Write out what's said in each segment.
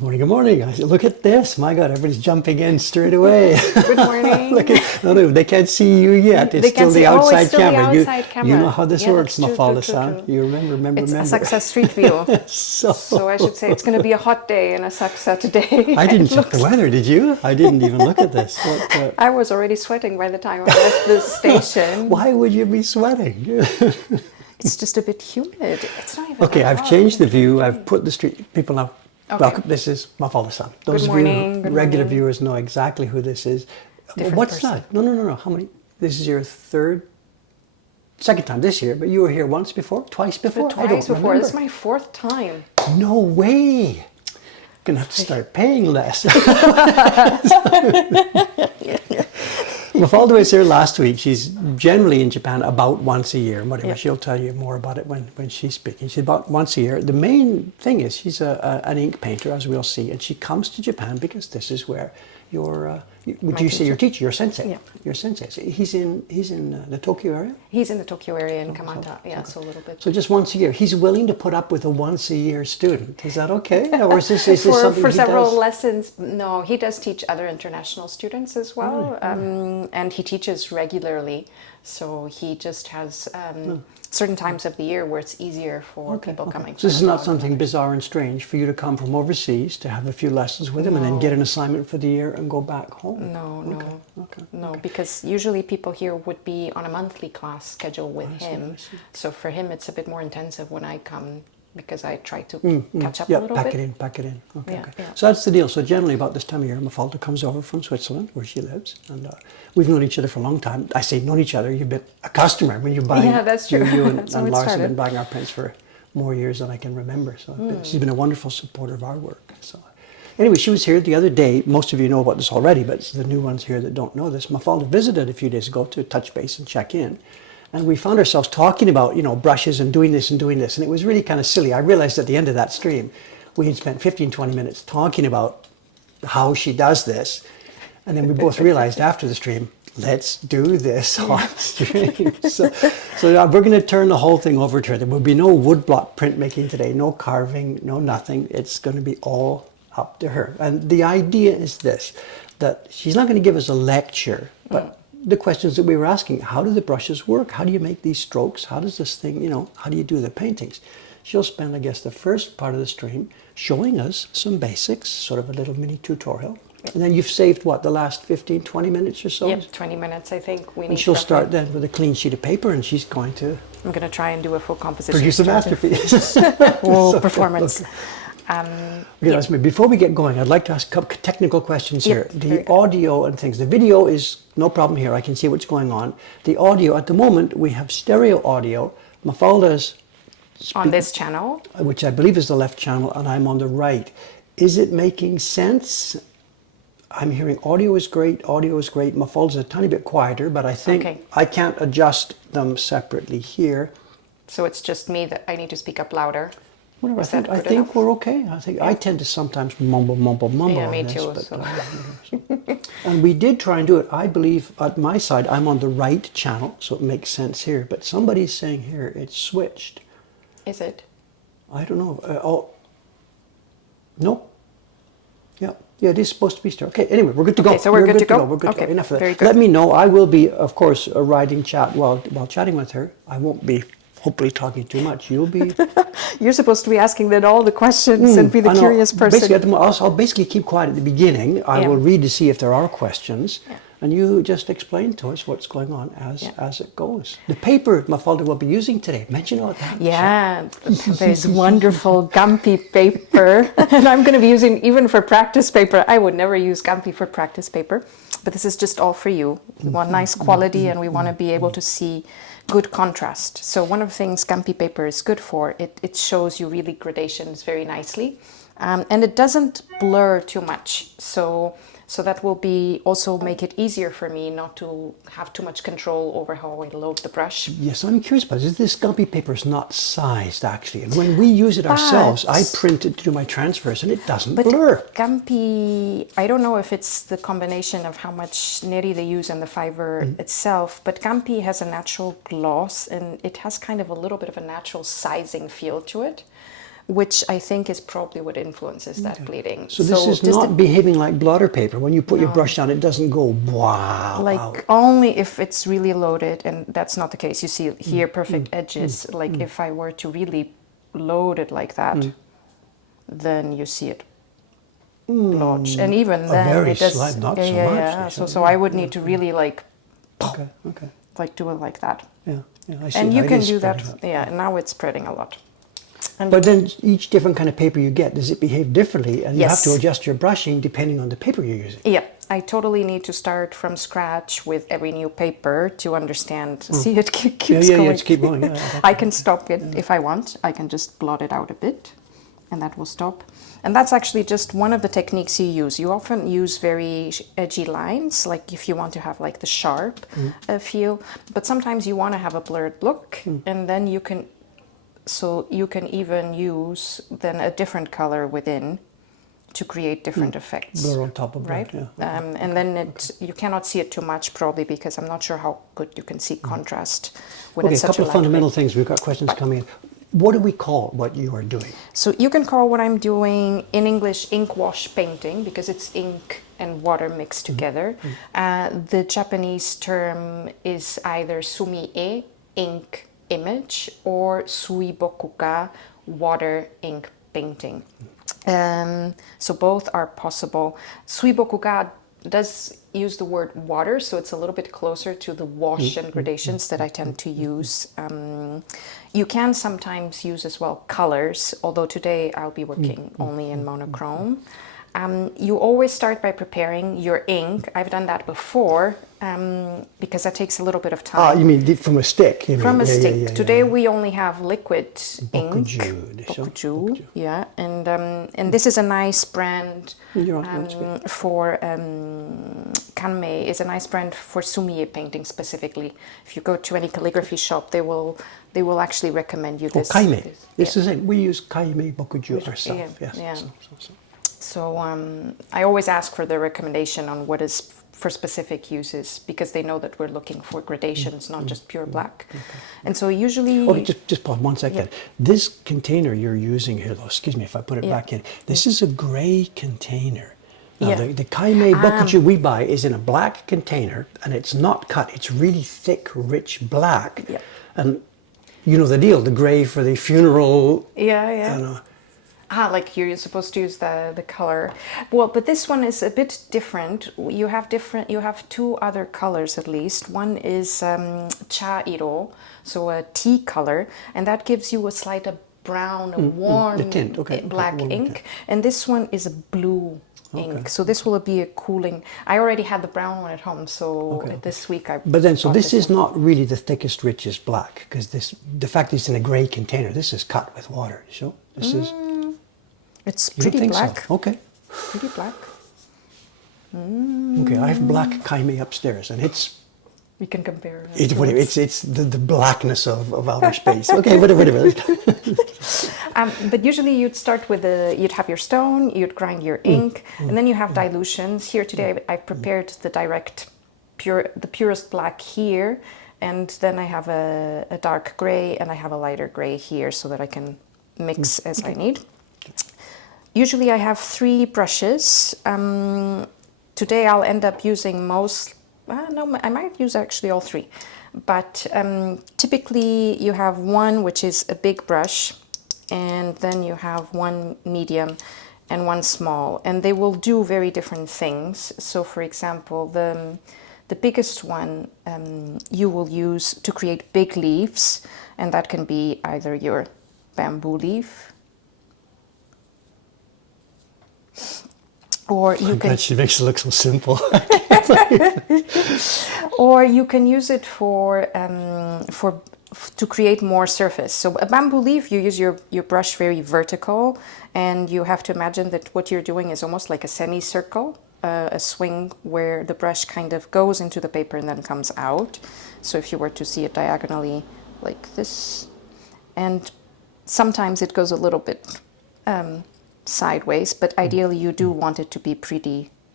Good morning, good morning. I said, look at this. My God, everybody's jumping in straight away. Good morning. Look no, they can't see you yet. It's They still can't the see. outside It's still camera. the outside camera. You know how this Yeah, works, that's true, Mafalda true, san. true. You remember. It's a success street view. So So I should say it's going to be a hot day and a success day. I didn't It check the looks- weather, did you? I didn't even look at this. I was already sweating by the time I left the station. Why would you be sweating? It's just a bit humid. It's not even Okay, that I've hot. changed the view. I've put the street people now. Okay. Welcome. This is Mafalda san. Those of you morning, good regular morning. viewers know exactly who this is. Different What's person. that? No. How many? This is your second time this year, but you were here once before, twice before. I Twice don't before. remember. This is my fourth time. No way. Gonna have to start paying less. Mafalda was here last week. She's generally in Japan about once a year, and whatever. Yeah. She'll tell you more about it when she's speaking. She's about once a year. The main thing is she's an ink painter, as we'll see, and she comes to Japan because this is where your would you say your teacher, your sensei? Yeah. Your sensei. He's in the Tokyo area. He's in the Tokyo area in Kamata. Yeah, so a little bit. So just once a year, he's willing to put up with a once a year student. Is that okay, or is this something for he several does? lessons? No, he does teach other international students as well, and he teaches regularly. So he just has certain times of the year where it's easier for people coming. So this is from not abroad. something bizarre and strange for you to come from overseas to have a few lessons with him and then get an assignment for the year and go back home. No, because usually people here would be on a monthly class schedule with him. So for him, it's a bit more intensive when I come because I try to catch up a little bit. Pack it in. Okay, Yeah, okay. yeah. So that's the deal. So generally about this time of year, Mafalda comes over from Switzerland, where she lives, and we've known each other for a long time. I say known each other, you've been a customer. When you're buying, Yeah, that's true. You and, That's how and it Lars have started. been buying our prints for more years than I can remember. So she's been a wonderful supporter of our work. So anyway, she was here the other day. Most of you know about this already, but it's the new ones here that don't know this. Mafalda visited a few days ago to touch base and check in. And we found ourselves talking about, brushes and doing this. And it was really kind of silly. I realized at the end of that stream, we had spent 15, 20 minutes talking about how she does this. And then we both realized after the stream, let's do this on stream. So we're going to turn the whole thing over to her. There will be no woodblock printmaking today, no carving, no nothing. It's going to be all up to her. And the idea is this, that she's not going to give us a lecture, but the questions that we were asking, how do the brushes work? How do you make these strokes? How does this thing, how do you do the paintings? She'll spend, I guess, the first part of the stream showing us some basics, sort of a little mini tutorial. And then you've saved, what, the last 15, 20 minutes or so? Yep, 20 minutes, I think. And she'll start then with a clean sheet of paper, and she's going to I'm going to try and do a full composition. produce a masterpiece. Full performance. Before we get going, I'd like to ask a couple technical questions here. The audio and things. The video is no problem here. I can see what's going on. The audio, at the moment, we have stereo audio. Mafalda's On this channel. which I believe is the left channel, and I'm on the right. Is it making sense? I'm hearing audio is great. Mafalda's a tiny bit quieter, but I think I can't adjust them separately here. So it's just me that I need to speak up louder. Whatever, I think we're okay. I tend to sometimes mumble Yeah, on me this. too. But, So. and we did try and do it. I believe at my side, I'm on the right channel, so it makes sense here. But somebody's saying here it's switched. Is it? I don't know. Nope. Yeah, it is supposed to be stereo. Okay, anyway, we're good to go. Okay, so we're good to go? We're good to Okay, go. Enough of that. very good. Let me know. I will be, of course, writing chat while chatting with her. I won't be hopefully talking too much. You'll be... You're supposed to be asking then all the questions and be the curious person. Basically, I'll basically keep quiet at the beginning. I will read to see if there are questions. Yeah. And you just explain to us what's going on as it goes. The paper Mafalda will be using today. Mention all that. Yeah, there's wonderful Gampi paper. And I'm going to be using, even for practice paper, I would never use Gampi for practice paper. But this is just all for you. We want nice quality and we want to be able to see good contrast. So one of the things Gampi paper is good for, it shows you really gradations very nicely. And it doesn't blur too much. So that will be also make it easier for me not to have too much control over how I load the brush. Yes, I'm curious about this. This Gampi paper is not sized actually, and when we use it ourselves, I print it to do my transfers, and it doesn't blur. Gampi, I don't know if it's the combination of how much neri they use and the fiber itself, but Gampi has a natural gloss, and it has kind of a little bit of a natural sizing feel to it. which I think is probably what influences that bleeding. So this is just not behaving like blotter paper. When you put your brush down, it doesn't go wow. like only if it's really loaded, and that's not the case. You see here perfect edges. Like if I were to really load it like that, then you see it blotch, and even then very it does. slight, not yeah, so yeah, much. yeah. So I would need to really like Okay, okay. like do it like that. Yeah, I see. And you how it can is do that. spreading out. Yeah, now it's spreading a lot. But then each different kind of paper you get, does it behave differently? And you have to Yes. adjust your brushing depending on the paper you're using. Yeah, I totally need to start from scratch with every new paper to understand. See, it keeps going. It's keep going. Yeah, I can stop it if I want. I can just blot it out a bit, and that will stop. And that's actually just one of the techniques you use. You often use very edgy lines, like if you want to have like the sharp feel. But sometimes you want to have a blurred look, and then you can. So you can even use then a different color within to create different effects. Blur on top of right? that, yeah. And then you cannot see it too much probably because I'm not sure how good you can see contrast when Okay, it's a such couple a of light fundamental weight. things. We've got questions coming in. What do we call what you are doing? So you can call what I'm doing in English ink wash painting because it's ink and water mixed together. The Japanese term is either sumi-e, ink image, or suibokuka, water ink painting. So both are possible. Suibokuka does use the word water, so it's a little bit closer to the wash and gradations that I tend to use. You can sometimes use as well colors, although today I'll be working only in monochrome. You always start by preparing your ink. I've done that before because that takes a little bit of time. You mean from a stick? You mean? From a Yeah, stick. yeah, yeah, Today yeah. we only have liquid ink. Bokuju, yeah. And this is a nice brand You're on, that's good. for Kanmei is a nice brand for sumie painting specifically. If you go to any calligraphy shop, they will actually recommend you this. Kaime. This yeah. is it. We use Kaime Bokuju ourselves. Yeah, Yes. yeah. So. So I always ask for the recommendation on what is for specific uses because they know that we're looking for gradations, not just pure black. Okay. And so usually... Oh, just pause 1 second. Yeah. This container you're using here, though, excuse me if I put it back in, this is a gray container. Now, the Kaime Bokuju we buy is in a black container, and it's not cut. It's really thick, rich black. Yeah. And you know the deal, the gray for the funeral. Yeah. Like you're supposed to use the color. Well, but this one is a bit different. You have two other colors at least. One is cha-iro, so a tea color, and that gives you a slight brown, a warm tint, okay, black warm ink. tint. And this one is a blue ink. So this will be a cooling. I already had the brown one at home, so this week I. But then, so bought this is one. not really the thickest, richest black, because the fact it's in a gray container, this is cut with water. So this is. It's You don't pretty think black. so? Okay. Pretty black. Okay, I have black Kaime upstairs, and it's We can compare. it's the blackness of outer space. Okay, whatever. But usually you'd start with you'd have your stone, you'd grind your ink, and then you have dilutions. Here today I prepared the purest black here, and then I have a dark gray and I have a lighter gray here so that I can mix as I need. Usually I have 3 brushes. Today I'll end up using no, I might use actually all 3. But typically you have one which is a big brush, and then you have one medium and one small, and they will do very different things. So for example, the biggest one you will use to create big leaves, and that can be either your bamboo leaf, or you can. She makes it look so simple. Or you can use it to create more surface. So a bamboo leaf, you use your brush very vertical, and you have to imagine that what you're doing is almost like a semicircle, a swing where the brush kind of goes into the paper and then comes out. So if you were to see it diagonally like this, and sometimes it goes a little bit sideways, but ideally you do want it to be pretty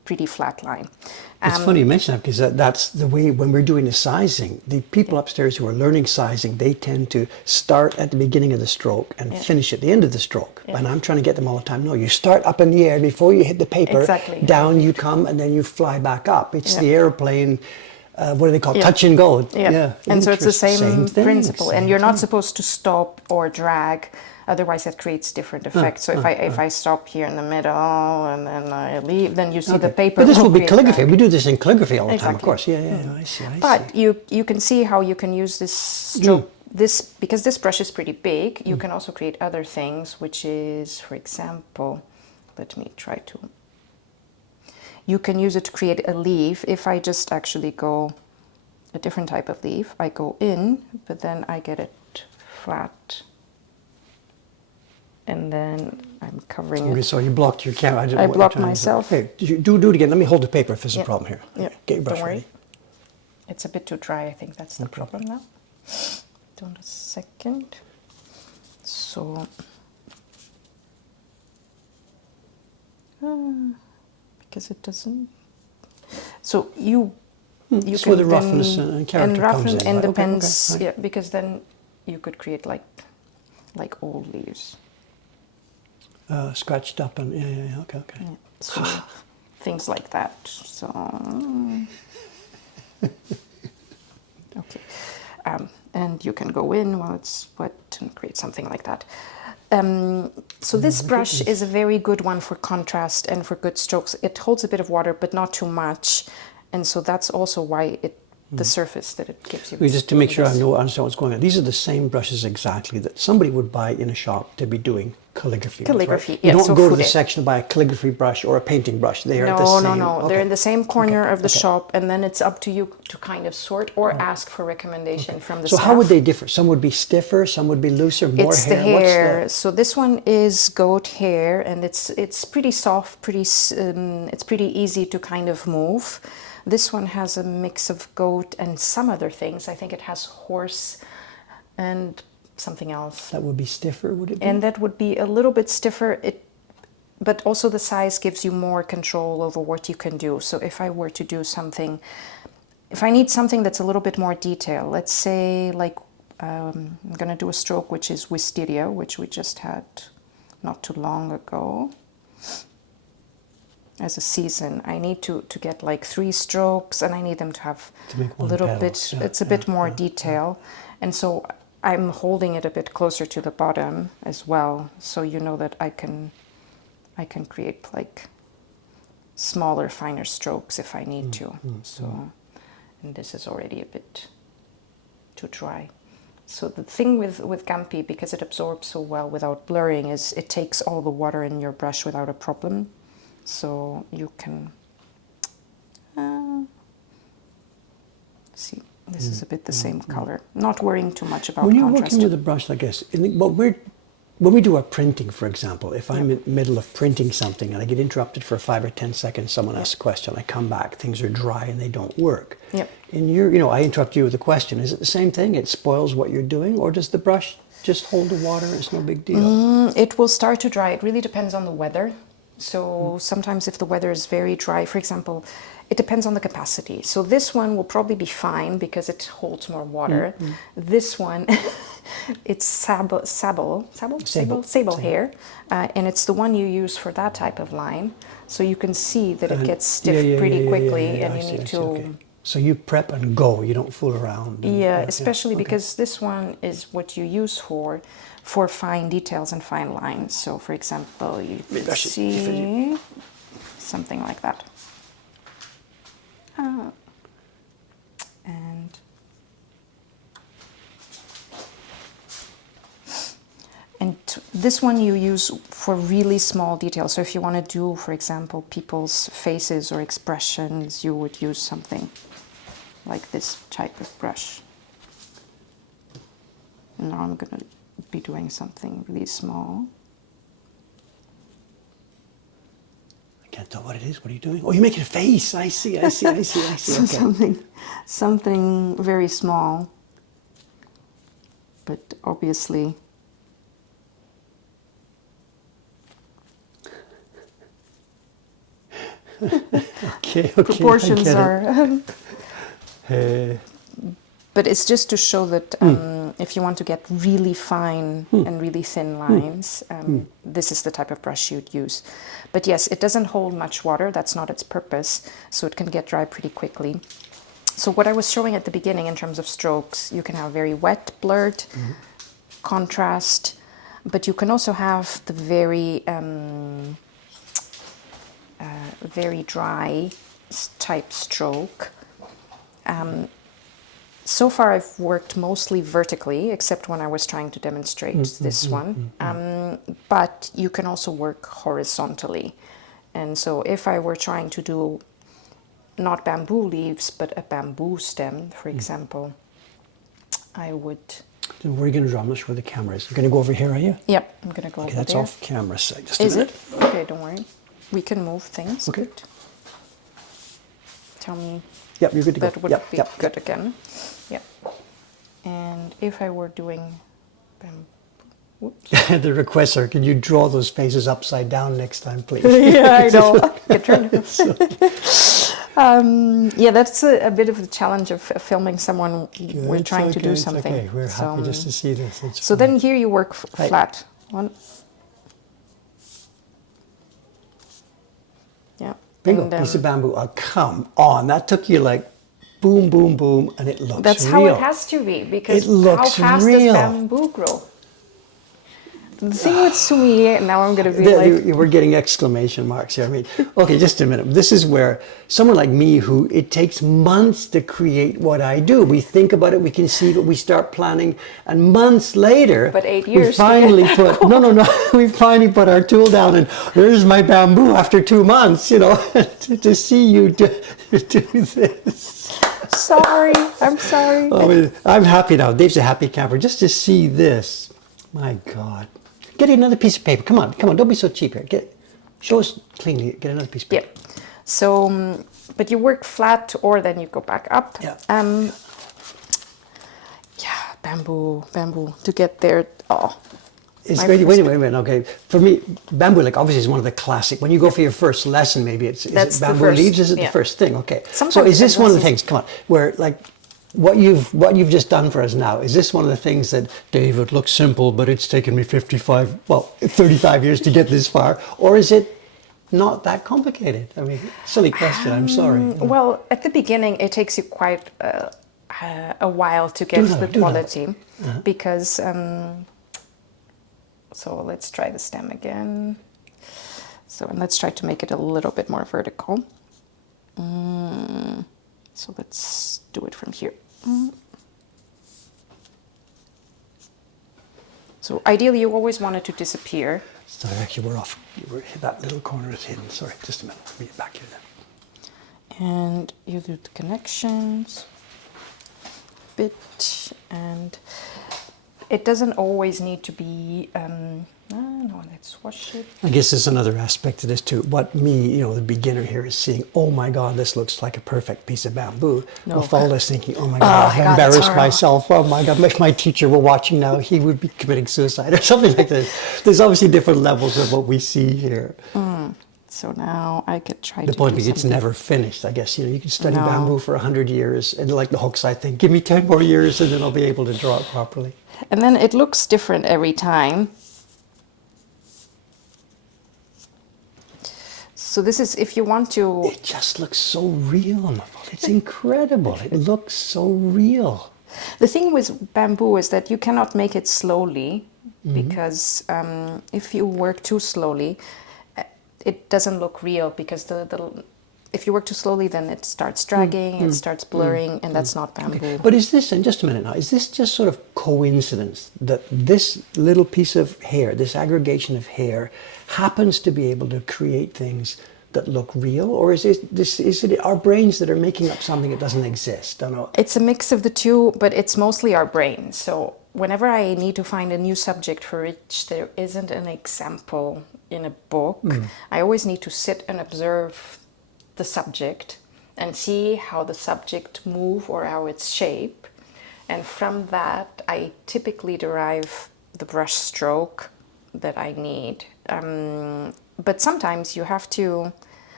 pretty flat line. It's funny you mention that because that's the way when we're doing the sizing, the people upstairs who are learning sizing, they tend to start at the beginning of the stroke and finish at the end of the stroke. And I'm trying to get them all the time. No, you start up in the air before you hit the paper. Exactly. Down you come and then you fly back up. It's the airplane, what do they call it? Touch and go. Yeah. And so it's the same thing, principle. same And you're not thing. supposed to stop or drag. Otherwise, that creates different effects. So if I stop here in the middle and then I leave, then you see the paper. But this will will be create calligraphy. that. We do this in calligraphy all the time, of Exactly. course. Yeah, I see. But you can see how you can use this stroke. Because this brush is pretty big, you can also create other things, which is, for example, let me try to. You can use it to create a leaf. If I just actually go a different type of leaf, I go in, but then I get it flat. And then I'm covering Okay, it. so you blocked your camera. I, didn't know I what you're blocked trying to do. myself. Hey, do it again. Let me hold the paper if there's a Yeah. problem here. Yeah. Get your brush Don't worry. ready. It's a bit too dry, I think that's the problem now. Don't a second. So, because it doesn't. So you It's where the roughness and character comes in. and Right? depends. Okay. Yeah, because then you could create like old leaves. Scratched up and yeah. Okay. Yeah. So things like that. So okay, and you can go in while it's wet and create something like that. So this brush is a very good one for contrast and for good strokes. It holds a bit of water, but not too much, and so that's also why the surface that it gives you. Just to make sure I understand what's going on. These are the same brushes exactly that somebody would buy in a shop to be doing calligraphy. with, Calligraphy, right? yeah, You don't so go to the fude. section to buy a calligraphy brush or a painting brush. They are the same. No. Okay. They're in the same corner of the okay. shop, and then it's up to you to kind of sort or ask for recommendation from the So staff. how would they differ? Some would be stiffer, some would be looser, more It's hair. the hair. What's So this one is goat hair, and it's pretty soft, it's pretty easy to kind of move. This one has a mix of goat and some other things. I think it has horse and something else. that would be stiffer, would it be? And that would be a little bit stiffer. But also the size gives you more control over what you can do. So if I were to do something, if I need something that's a little bit more detailed, let's say like I'm going to do a stroke which is wisteria, which we just had not too long ago. As a season, I need to get like 3 strokes, and I need them to have To make a one little petal. bit, Yeah, it's a bit more detail. And so I'm holding it a bit closer to the bottom as well, so you know that I can create like smaller, finer strokes if I need to. So, and this is already a bit too dry. So the thing with Gampi, because it absorbs so well without blurring, is it takes all the water in your brush without a problem. So you can see, this is a bit the same color. Not worrying too much about When you're contrast. working with a brush like this, when we do our printing, for example, if I'm in the middle of printing something and I get interrupted for 5 or 10 seconds, someone asks a question, I come back, things are dry and they don't work. Yep. And I interrupt you with a question. Is it the same thing? It spoils what you're doing, or does the brush just hold the water? It's no big deal. It will start to dry. It really depends on the weather. So sometimes if the weather is very dry, for example, it depends on the capacity. So this one will probably be fine because it holds more water. This one, it's sable hair, and it's the one you use for that type of line. So you can see that it gets stiff pretty quickly, and I you see, need I to. see, okay. So you prep and go. You don't fool around. Yeah, especially okay. because this one is what you use for fine details and fine lines. So, for example, you Maybe I could should see something like that. And this one you use for really small details. So if you want to do, for example, people's faces or expressions, you would use something like this type of brush. Now I'm going to be doing something really small. I can't tell what it is. What are you doing? Oh, you're making a face. I see. So Okay. something very small, but obviously Okay, I proportions get it. are. Uh, But it's just to show that if you want to get really fine and really thin lines, this is the type of brush you'd use. But yes, it doesn't hold much water. That's not its purpose. So it can get dry pretty quickly. So what I was showing at the beginning in terms of strokes, you can have very wet, blurred, contrast, but you can also have the very dry type stroke. So far, I've worked mostly vertically, except when I was trying to demonstrate this one. But you can also work horizontally. And so if I were trying to do not bamboo leaves, but a bamboo stem, for example, I would... Where are you going to draw? I'm not sure where the camera is. You're going to go over here, are you? Yep, I'm going to go Okay, over that's there. off camera. So just a Is minute. it? Okay, don't worry. We can move things. Okay. Tell me Yep, you're good to go. that would Yep, be yep, good yep. again. Yeah. And if I were doing whoops. The requests are, can you draw those faces upside down next time, please? Yeah, I know. Get turned. Yeah, that's a bit of the challenge of filming someone we're It's trying to do okay, it's something. okay. We're happy just to see this. It's So fine. then here you work Right. flat. One. Yeah. Bingo, And, piece of bamboo. Oh, come on. That took you like boom, boom, boom, and it looks that's real. how it has to be, because It looks how fast real. does bamboo grow? The thing with sumi, now I'm going to be like... We're getting exclamation marks here. I mean, okay, just a minute. This is where someone like me, who it takes months to create what I do. We think about it, we conceive it, we start planning, and months later, But 8 we years to get finally that put no. We finally put our tool down, and there's my bamboo after 2 months. You know, to see you do this. Sorry, I'm sorry. I mean, I'm happy now. Dave's a happy camper. Just to see this, my God. Get another piece of paper. Come on. Don't be so cheap here. Show us cleanly. Get another piece of paper. Yeah. So, but you work flat, or then you go back up. Yeah. Yeah, bamboo, to get there. Oh, my Wait first- a minute. Okay, for me, bamboo, like obviously, is one of the classic. When you go for your first lesson, maybe is That's it the bamboo first, leaves? Is it yeah. the first thing? Okay. So Sometimes is this it one of the doesn't. things? Come on, where like what you've just done for us now? Is this one of the things that, Dave? It looks simple, but it's taken me 35 years to get this far, or is it not that complicated? I mean, silly question. I'm sorry. Well, at the beginning, it takes you quite a while to get the quality, because. So let's try the stem again. So, and let's try to make it a little bit more vertical. So let's do it from here. So ideally, you always want it to disappear. Sorry, actually, that little corner is hidden. Sorry, just a minute. Let me get back here then. And you do the connections a bit, and it doesn't always need to be, no, let's wash it. I guess there's another aspect to this too. What me, the beginner here is seeing, oh my God, this looks like a perfect piece of bamboo. No. Mafalda's thinking, oh my God, I've God, that's embarrassed horrible. myself. Oh my God, if my teacher were watching now, he would be committing suicide or something like this. There's obviously different levels of what we see here. So now I could try The to point do is, it's something. never finished, I guess. You can study No. bamboo for 100 years, and like the hooks, I think, give me 10 more years and then I'll be able to draw it properly. And then it looks different every time. So this is, if you want to... It just looks so real, Mafalda. It's incredible. It looks so real. The thing with bamboo is that you cannot make it slowly, because if you work too slowly, it doesn't look real, because if you work too slowly, then it starts dragging, it starts blurring, and that's not bamboo. Okay. But is this, and just a minute now, is this just sort of coincidence that this little piece of hair, this aggregation of hair, happens to be able to create things that look real? Or is it our brains that are making up something that doesn't exist? I don't know. It's a mix of the two, but it's mostly our brain. So whenever I need to find a new subject for which there isn't an example in a book, I always need to sit and observe the subject and see how the subject move or how it's shape. And from that, I typically derive the brush stroke that I need. But sometimes you have to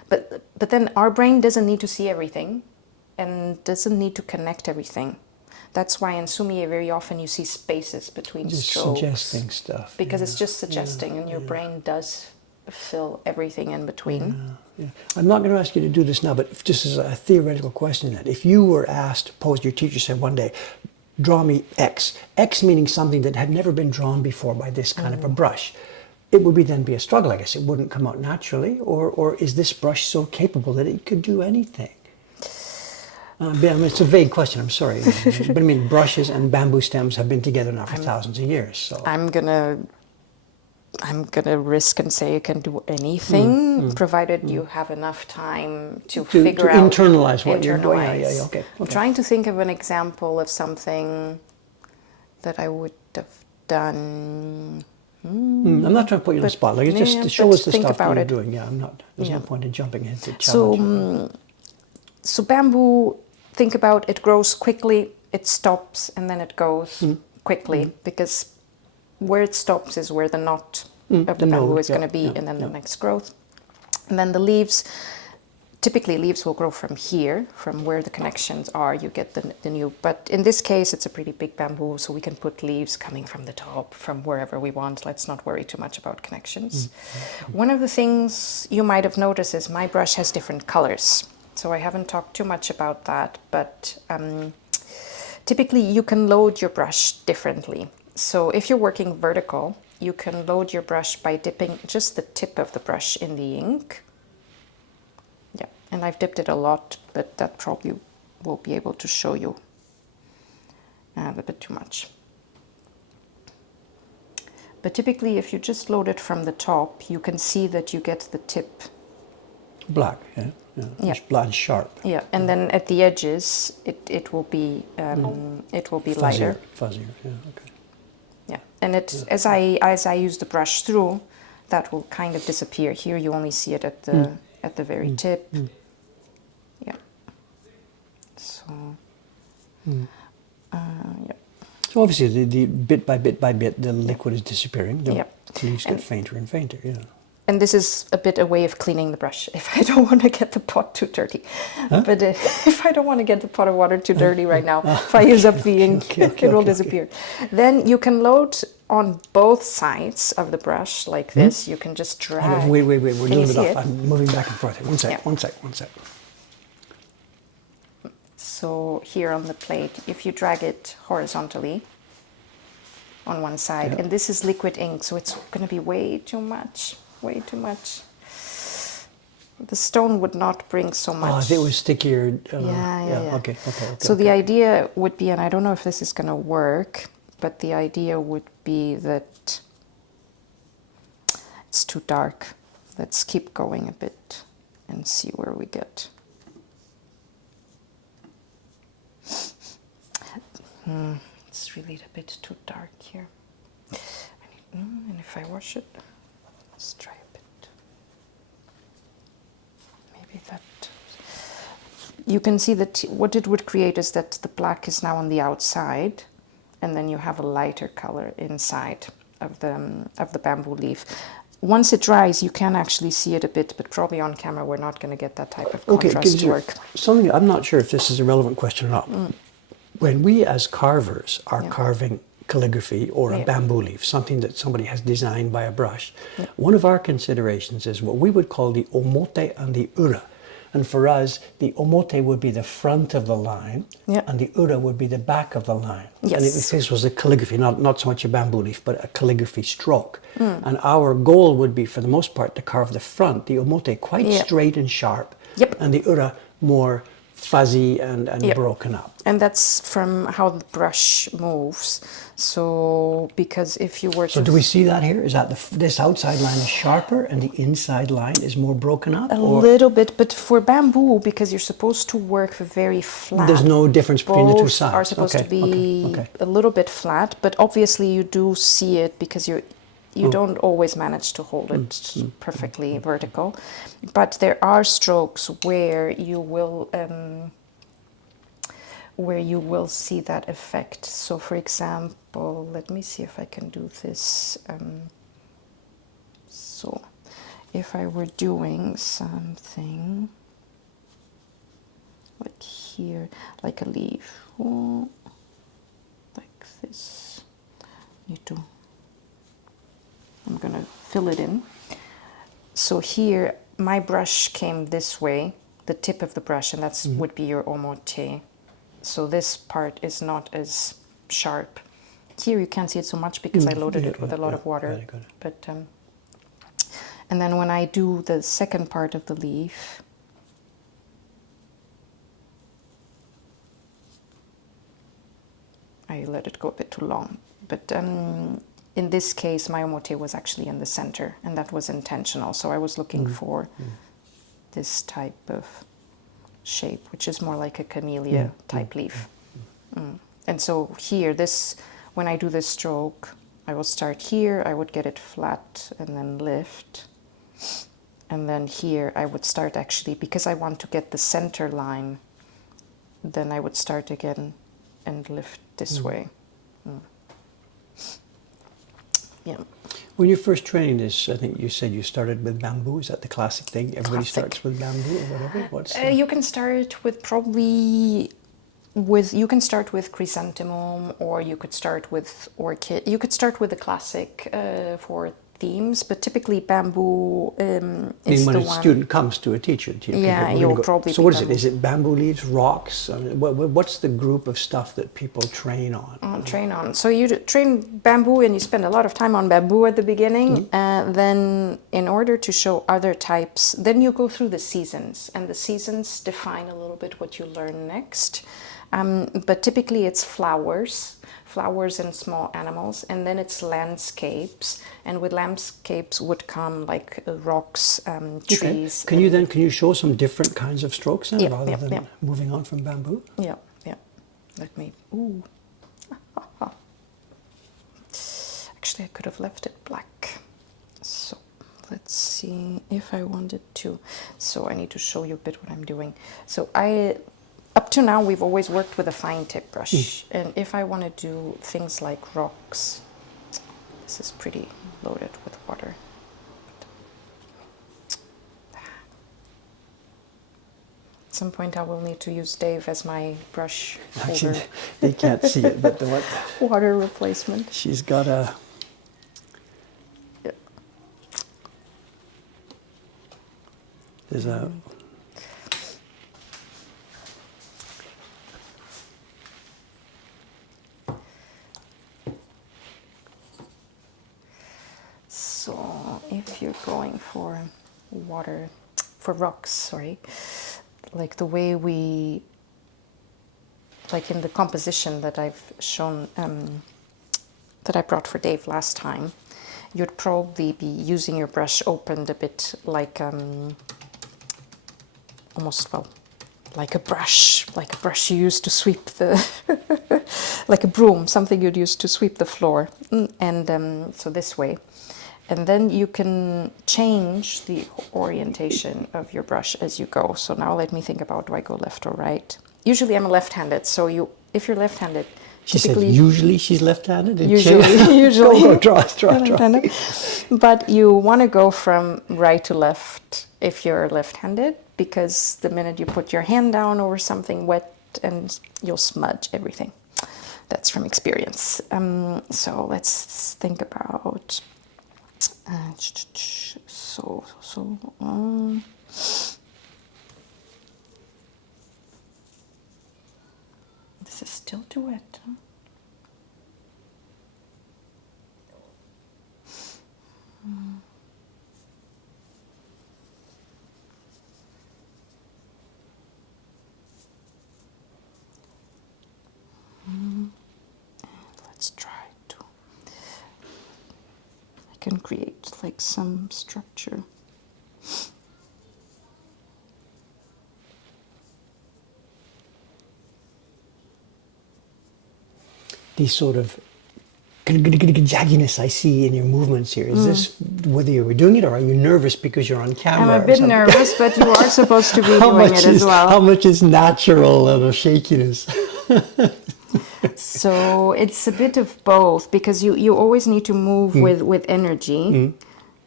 But then our brain doesn't need to see everything and doesn't need to connect everything. That's why in sumie very often you see spaces between Just strokes. suggesting stuff. Because it's just suggesting, and your brain does fill everything in between. Yeah. I'm not going to ask you to do this now, but just as a theoretical question, that if you were asked, posed, your teacher said one day, draw me X, X meaning something that had never been drawn before by this kind of a brush, it would then be a struggle, I guess. It wouldn't come out naturally, or is this brush so capable that it could do anything? I mean, it's a vague question, I'm sorry. But I mean, brushes and bamboo stems have been together now for thousands of years. So I'm gonna risk and say you can do anything, provided you have enough time to figure out, internalize what you're doing. Yeah, okay. I'm trying to think of an example of something that I would have done. I'm not trying to put you on the spot. Like, it's just to show us the stuff that you're doing. Yeah, I'm not. There's no point in jumping into challenge. So bamboo, think about it grows quickly, it stops, and then it goes quickly, because where it stops is where the knot of the bamboo is going to be, and then the next growth. And then the leaves, typically leaves will grow from here, from where the connections are, you get the new. But in this case, it's a pretty big bamboo, so we can put leaves coming from the top, from wherever we want. Let's not worry too much about connections. One of the things you might have noticed is my brush has different colors. So I haven't talked too much about that, but typically you can load your brush differently. So if you're working vertical, you can load your brush by dipping just the tip of the brush in the ink. Yeah, and I've dipped it a lot, but that probably will be able to show you a bit too much. But typically if you just load it from the top, you can see that you get the tip black, yeah. It's black and sharp. Yeah, and then at the edges, it will be lighter. Fuzzier, yeah, okay. Yeah, and as I use the brush through, that will kind of disappear. Here you only see it at the very tip. Yeah. So. Yeah. So obviously, the bit by bit, the liquid is disappearing. The leaves get fainter and fainter. Yeah. And this is a bit a way of cleaning the brush if I don't want to get the pot too dirty. Huh? But if I don't want to get the pot of water too dirty right now, if I use up the ink, it will disappear. Then you can load on both sides of the brush like this. You can just drag. Wait, we're doing it off. I'm moving back and forth. One sec. So here on the plate, if you drag it horizontally on one side, and this is liquid ink, so it's going to be way too much. The stone would not bring so much. Oh, if it was stickier. Yeah. Okay. So the idea would be, and I don't know if this is going to work, but the idea would be that it's too dark. Let's keep going a bit and see where we get. It's really a bit too dark here. And if I wash it, let's try a bit. Maybe that. You can see that what it would create is that the black is now on the outside, and then you have a lighter color inside of the bamboo leaf. Once it dries, you can actually see it a bit, but probably on camera we're not going to get that type of contrast to work. Something, I'm not sure if this is a relevant question or not. When we as carvers are carving calligraphy or a bamboo leaf, something that somebody has designed by a brush, one of our considerations is what we would call the omote and the ura. And for us, the omote would be the front of the line, and the ura would be the back of the line. Yes. And if this was a calligraphy, not so much a bamboo leaf, but a calligraphy stroke. And our goal would be, for the most part, to carve the front, the omote, quite straight and sharp, and the ura more fuzzy and broken up. And that's from how the brush moves. So, because if you were to... So do we see that here? Is that this outside line is sharper and the inside line is more broken up? A little bit, but for bamboo, because you're supposed to work very flat. There's no difference between the two sides. Both are supposed to be a little bit flat, but obviously you do see it because you don't always manage to hold it perfectly vertical. But there are strokes where you will see that effect. So for example, let me see if I can do this. So if I were doing something like here, like a leaf, like this, I'm gonna fill it in. So here, my brush came this way, the tip of the brush, and that's would be your omote. So this part is not as sharp. Here you can't see it so much because I loaded it with a lot of water. Got it. But and then when I do the second part of the leaf, I let it go a bit too long. But in this case, my omote was actually in the center, and that was intentional. So I was looking for this type of shape, which is more like a camellia type leaf. And so here, when I do this stroke, I will start here, I would get it flat and then lift. And then here I would start actually, because I want to get the center line, then I would start again and lift this way. Yeah. When you're first training this, I think you said you started with bamboo. Is that the classic thing? Everybody Classic. starts with bamboo or whatever? You can start with you can start with chrysanthemum, or you could start with orchid. You could start with the classic for themes, but typically bamboo is when the a one. student comes to a teacher, Yeah, we're you'll gonna go- probably So be what is it? bamboo. Is it bamboo leaves, rocks? I mean, what's the group of stuff that people train on? Train on. So you train bamboo, and you spend a lot of time on bamboo at the beginning. Then, in order to show other types, then you go through the seasons, and the seasons define a little bit what you learn next. But typically, it's flowers and small animals, and then it's landscapes. And with landscapes would come like rocks, trees. Can you show some different kinds of strokes then, rather than yeah. moving on from bamboo? Yeah. Let me. Ooh. Actually, I could have left it black. So let's see if I wanted to. So I need to show you a bit what I'm doing. So up to now, we've always worked with a fine tip brush. And if I want to do things like rocks, this is pretty loaded with water. At some point, I will need to use Dave as my brush holder. Actually, they can't see it, but Water replacement. she's got a... Yeah. There's a... So if you're going for rocks, sorry, like the way like in the composition that I've shown, that I brought for Dave last time, you'd probably be using your brush opened a bit like almost, well, like a brush you use to sweep the, like a broom, something you'd use to sweep the floor. And so this way. And then you can change the orientation of your brush as you go. So now let me think about, do I go left or right? Usually I'm left-handed, so if you're left-handed, She said typically, usually she's left-handed? usually. Go, try. But you want to go from right to left if you're left-handed, because the minute you put your hand down over something wet, and you'll smudge everything. That's from experience. So let's think about... this is still too wet. Huh? Let's try to... I can create like some structure. These sort of jagginess I see in your movements here. Is this whether you were doing it, or are you nervous because you're on camera? I'm a bit nervous, but you are supposed to be doing it as well. How much is natural and a shakiness? So it's a bit of both, because you always need to move with energy.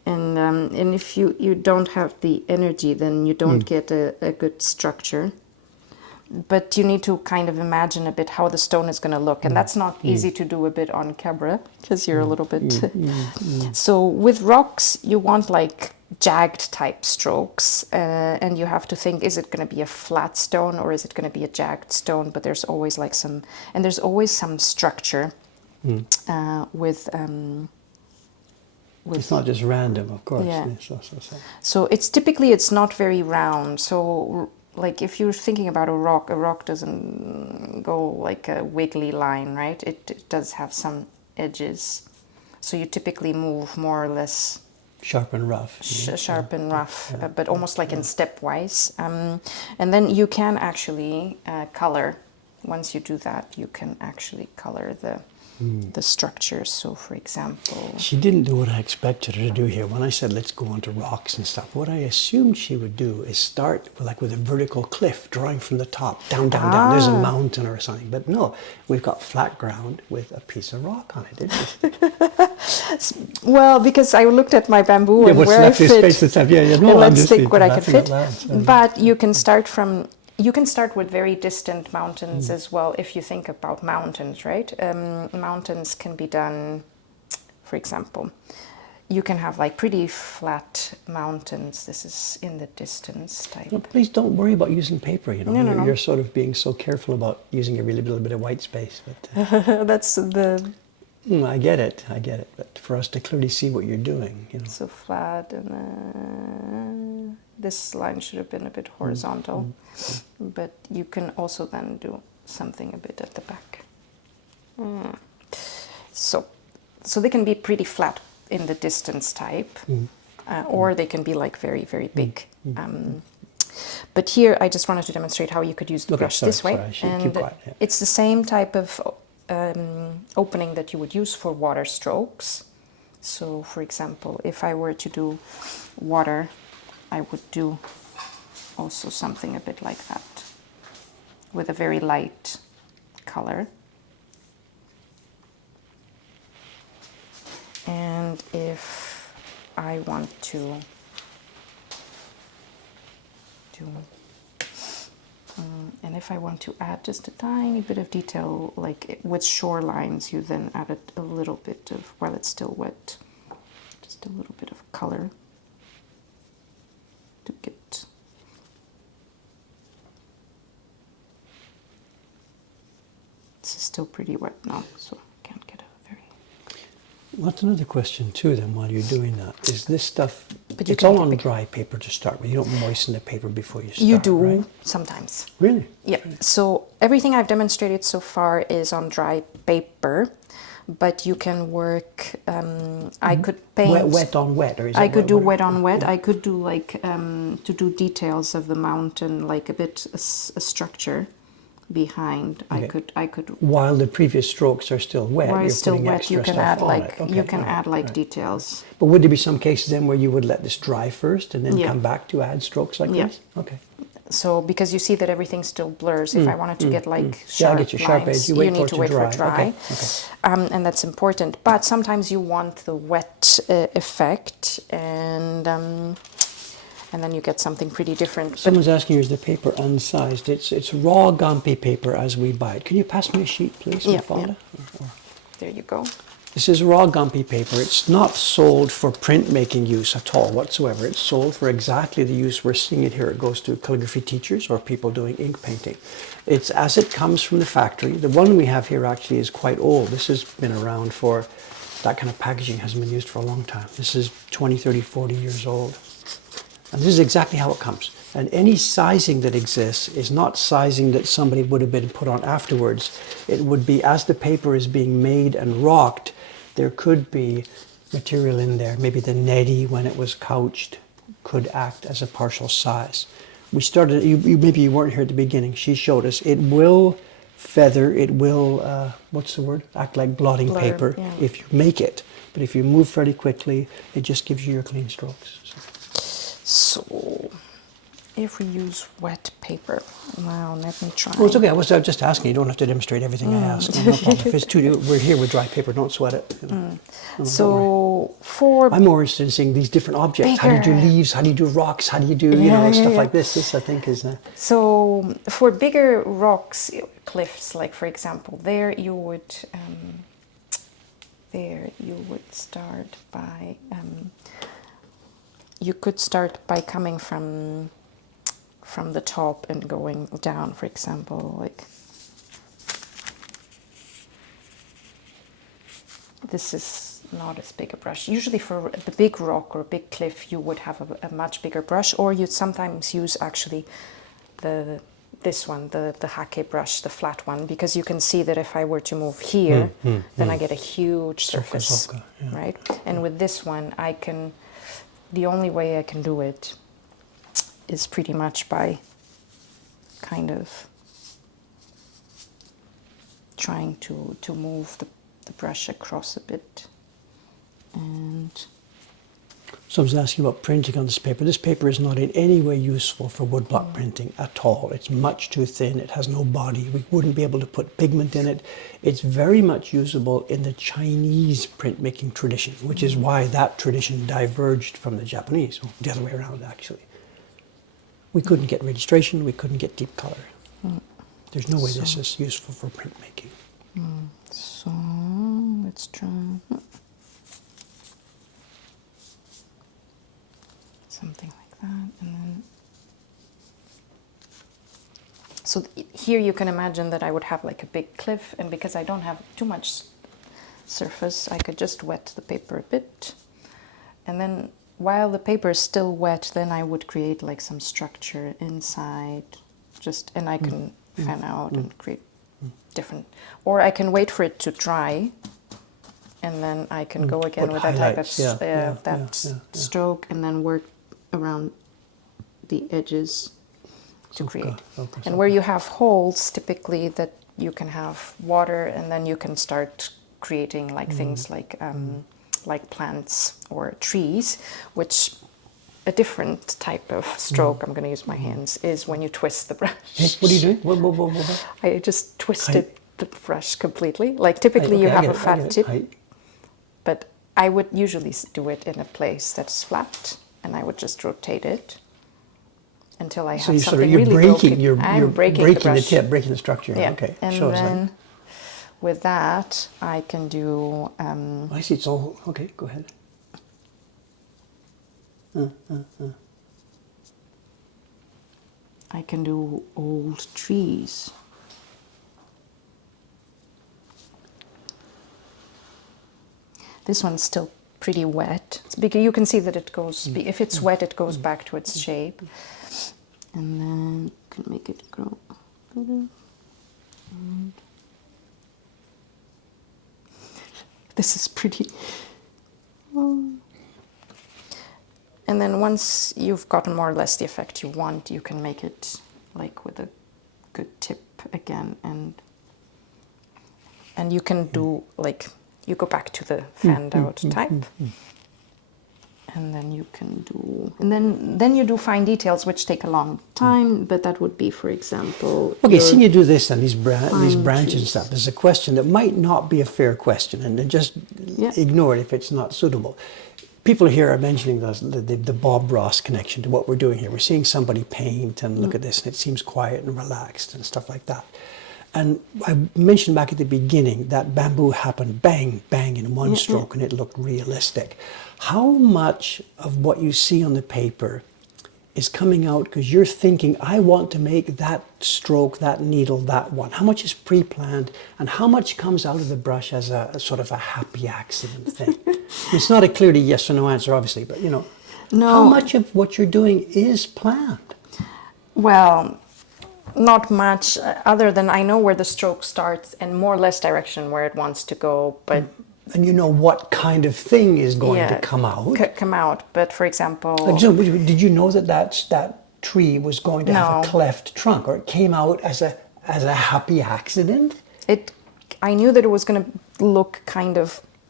And if you don't have the energy, then you don't get a good structure. But you need to kind of imagine a bit how the stone is going to look, and that's not easy to do a bit on camera because you're a little bit. So with rocks, you want like jagged type strokes, and you have to think: is it going to be a flat stone or is it going to be a jagged stone? But there's always like there's always some structure with. It's not just random, of course. Yeah. So. So it's not very round. So like if you're thinking about a rock doesn't go like a wiggly line, right? It does have some edges. So you typically move more or less Sharp and rough. sharp and rough, but almost like in stepwise. And then you can actually color. Once you do that, you can actually color the structures. So for example, She didn't do what I expected her to do here. When I said, let's go onto rocks and stuff, what I assumed she would do is start like with a vertical cliff, drawing from the top, down, down, down. There's a mountain or something. But no, we've got flat ground with a piece of rock on it, didn't we? well, because I looked at my bamboo and what's where I left is fit, space and stuff. Yeah, no, and I'm let's just think what I could laughing fit. out loud, so. But you can start with very distant mountains as well. If you think about mountains, right? Mountains can be done, for example, you can have like pretty flat mountains. This is in the distance type. No, please don't worry about using paper. No. You're sort of being so careful about using a really little bit of white space. But That's the I get it. But for us to clearly see what you're doing, so flat, and this line should have been a bit horizontal, but you can also then do something a bit at the back. So they can be pretty flat in the distance type, or they can be like very, very big. But here I just wanted to demonstrate how you could use the brush this way. Keep quiet, yeah. It's the same type of opening that you would use for water strokes. So for example, if I were to do water, I would do also something a bit like that with a very light color. And if I want to do and if I want to add just a tiny bit of detail, like with shorelines, you then add a little bit of, while it's still wet, just a little bit of color to get. This is still pretty wet now, so I can't get a very... What's another question too then while you're doing that? Is this stuff, you it's can all keep on it- dry paper to start with. You don't moisten the paper before you start, You do, right? sometimes. Really? Yeah, so everything I've demonstrated so far is on dry paper, but you can work, I could paint... Wet on wet, or is I it could do wet on wet. I could do like, to do details of the mountain, like a bit, a structure behind. Okay. I could... While the previous strokes are still wet, While you're it's still putting wet, extra you can stuff add on like, it. Okay, you can all right, add like right. details. But would there be some cases then where you would let this dry first and then Yeah. come back to add strokes like Yeah. this? Okay. So because you see that everything still blurs, if I wanted to get like Yeah, I sharp get your sharp lines, edge. You wait need for to it to wait for dry. it dry. Okay. And that's important. But sometimes you want the wet effect, and then you get something pretty different. But Someone's asking, is the paper unsized? It's raw Gampi paper as we buy it. Can you pass me a sheet, please, Yeah, Mafalda? there you go. This is raw Gampi paper. It's not sold for printmaking use at all whatsoever. It's sold for exactly the use we're seeing it here. It goes to calligraphy teachers or people doing ink painting. It's as it comes from the factory. The one we have here actually is quite old. This has been around for, that kind of packaging hasn't been used for a long time. This is 20, 30, 40 years old. And this is exactly how it comes. And any sizing that exists is not sizing that somebody would have been put on afterwards. It would be as the paper is being made and rocked, there could be material in there. Maybe the neddy, when it was couched, could act as a partial size. We started, maybe you weren't here at the beginning, she showed us, it will feather, it will, what's the word? Act like blotting Blur, paper yeah. if you make it. But if you move fairly quickly, it just gives you your clean strokes. So. So if we use wet paper? Well, let me try. Well, it's okay. I was just asking. You don't have to demonstrate everything I ask. No problem. If it's we're here with dry paper. Don't sweat it. You know. No, So for I'm more interested in seeing these different objects. How do you do bigger- leaves? How do you do rocks? How do you do stuff like this? This I think is. So for bigger rocks, cliffs, like for example, there you would start by you could start by coming from the top and going down, for example, like this is not as big a brush. Usually for the big rock or big cliff, you would have a much bigger brush, or you'd sometimes use actually this one, the hake brush, the flat one, because you can see that if I were to move here, then I get a huge surface, right? And with this one, the only way I can do it is pretty much by kind of trying to move the brush across a bit. And So I was asking about printing on this paper. This paper is not in any way useful for woodblock printing at all. It's much too thin. It has no body. We wouldn't be able to put pigment in it. It's very much usable in the Chinese printmaking tradition, which is why that tradition diverged from the Japanese. Well, the other way around, actually. We couldn't get registration. We couldn't get deep color. There's no way this is useful for printmaking. so let's try something like that, and then so here you can imagine that I would have like a big cliff, and because I don't have too much surface, I could just wet the paper a bit, and then while the paper is still wet, then I would create like some structure inside, and I can fan out and create different, or I can wait for it to dry, and then I can go again Put with that type highlights, of stroke, and then work around the edges to create. And where you have holes, typically that you can have water, and then you can start creating like things like plants or trees, which a different type of stroke, I'm going to use my hands, is when you twist the brush. Hey, what are you doing? What? I just twisted the brush completely. Like typically you have a fat tip, but I would usually do it in a place that's flat, and I would just rotate it until I have So something you're really breaking, broken. you're breaking breaking the brush. tip, breaking the structure. Yeah. Okay, And shows then that. with that, I can do. I see. It's all okay. Go ahead. I can do old trees. This one's still pretty wet. Because you can see that it goes. If it's wet, it goes back to its shape, and then you can make it grow. This is pretty. And then once you've gotten more or less the effect you want, you can make it like with a good tip again, and you can do like you go back to the fanned out type, and then you can do, and then you do fine details which take a long time, but that would be, for example. Okay, seeing you do this and these branches and stuff, there's a question that might not be a fair question, and then just ignore it if it's not suitable. People here are mentioning the Bob Ross connection to what we're doing here. We're seeing somebody paint and look at this, and it seems quiet and relaxed and stuff like that. And I mentioned back at the beginning that bamboo happened bang, bang in one stroke, and it looked realistic. How much of what you see on the paper is coming out because you're thinking, I want to make that stroke, that needle, that one? How much is pre-planned, and how much comes out of the brush as a sort of a happy accident thing? It's not a clearly yes or no answer, obviously, but no. How much of what you're doing is planned? Well, not much, other than I know where the stroke starts and more or less direction where it wants to go, but. And you know what kind of thing is going to come out. But for example, did you know that tree was going to have a cleft trunk, or it came out as a happy accident? I knew that it was going to look kind of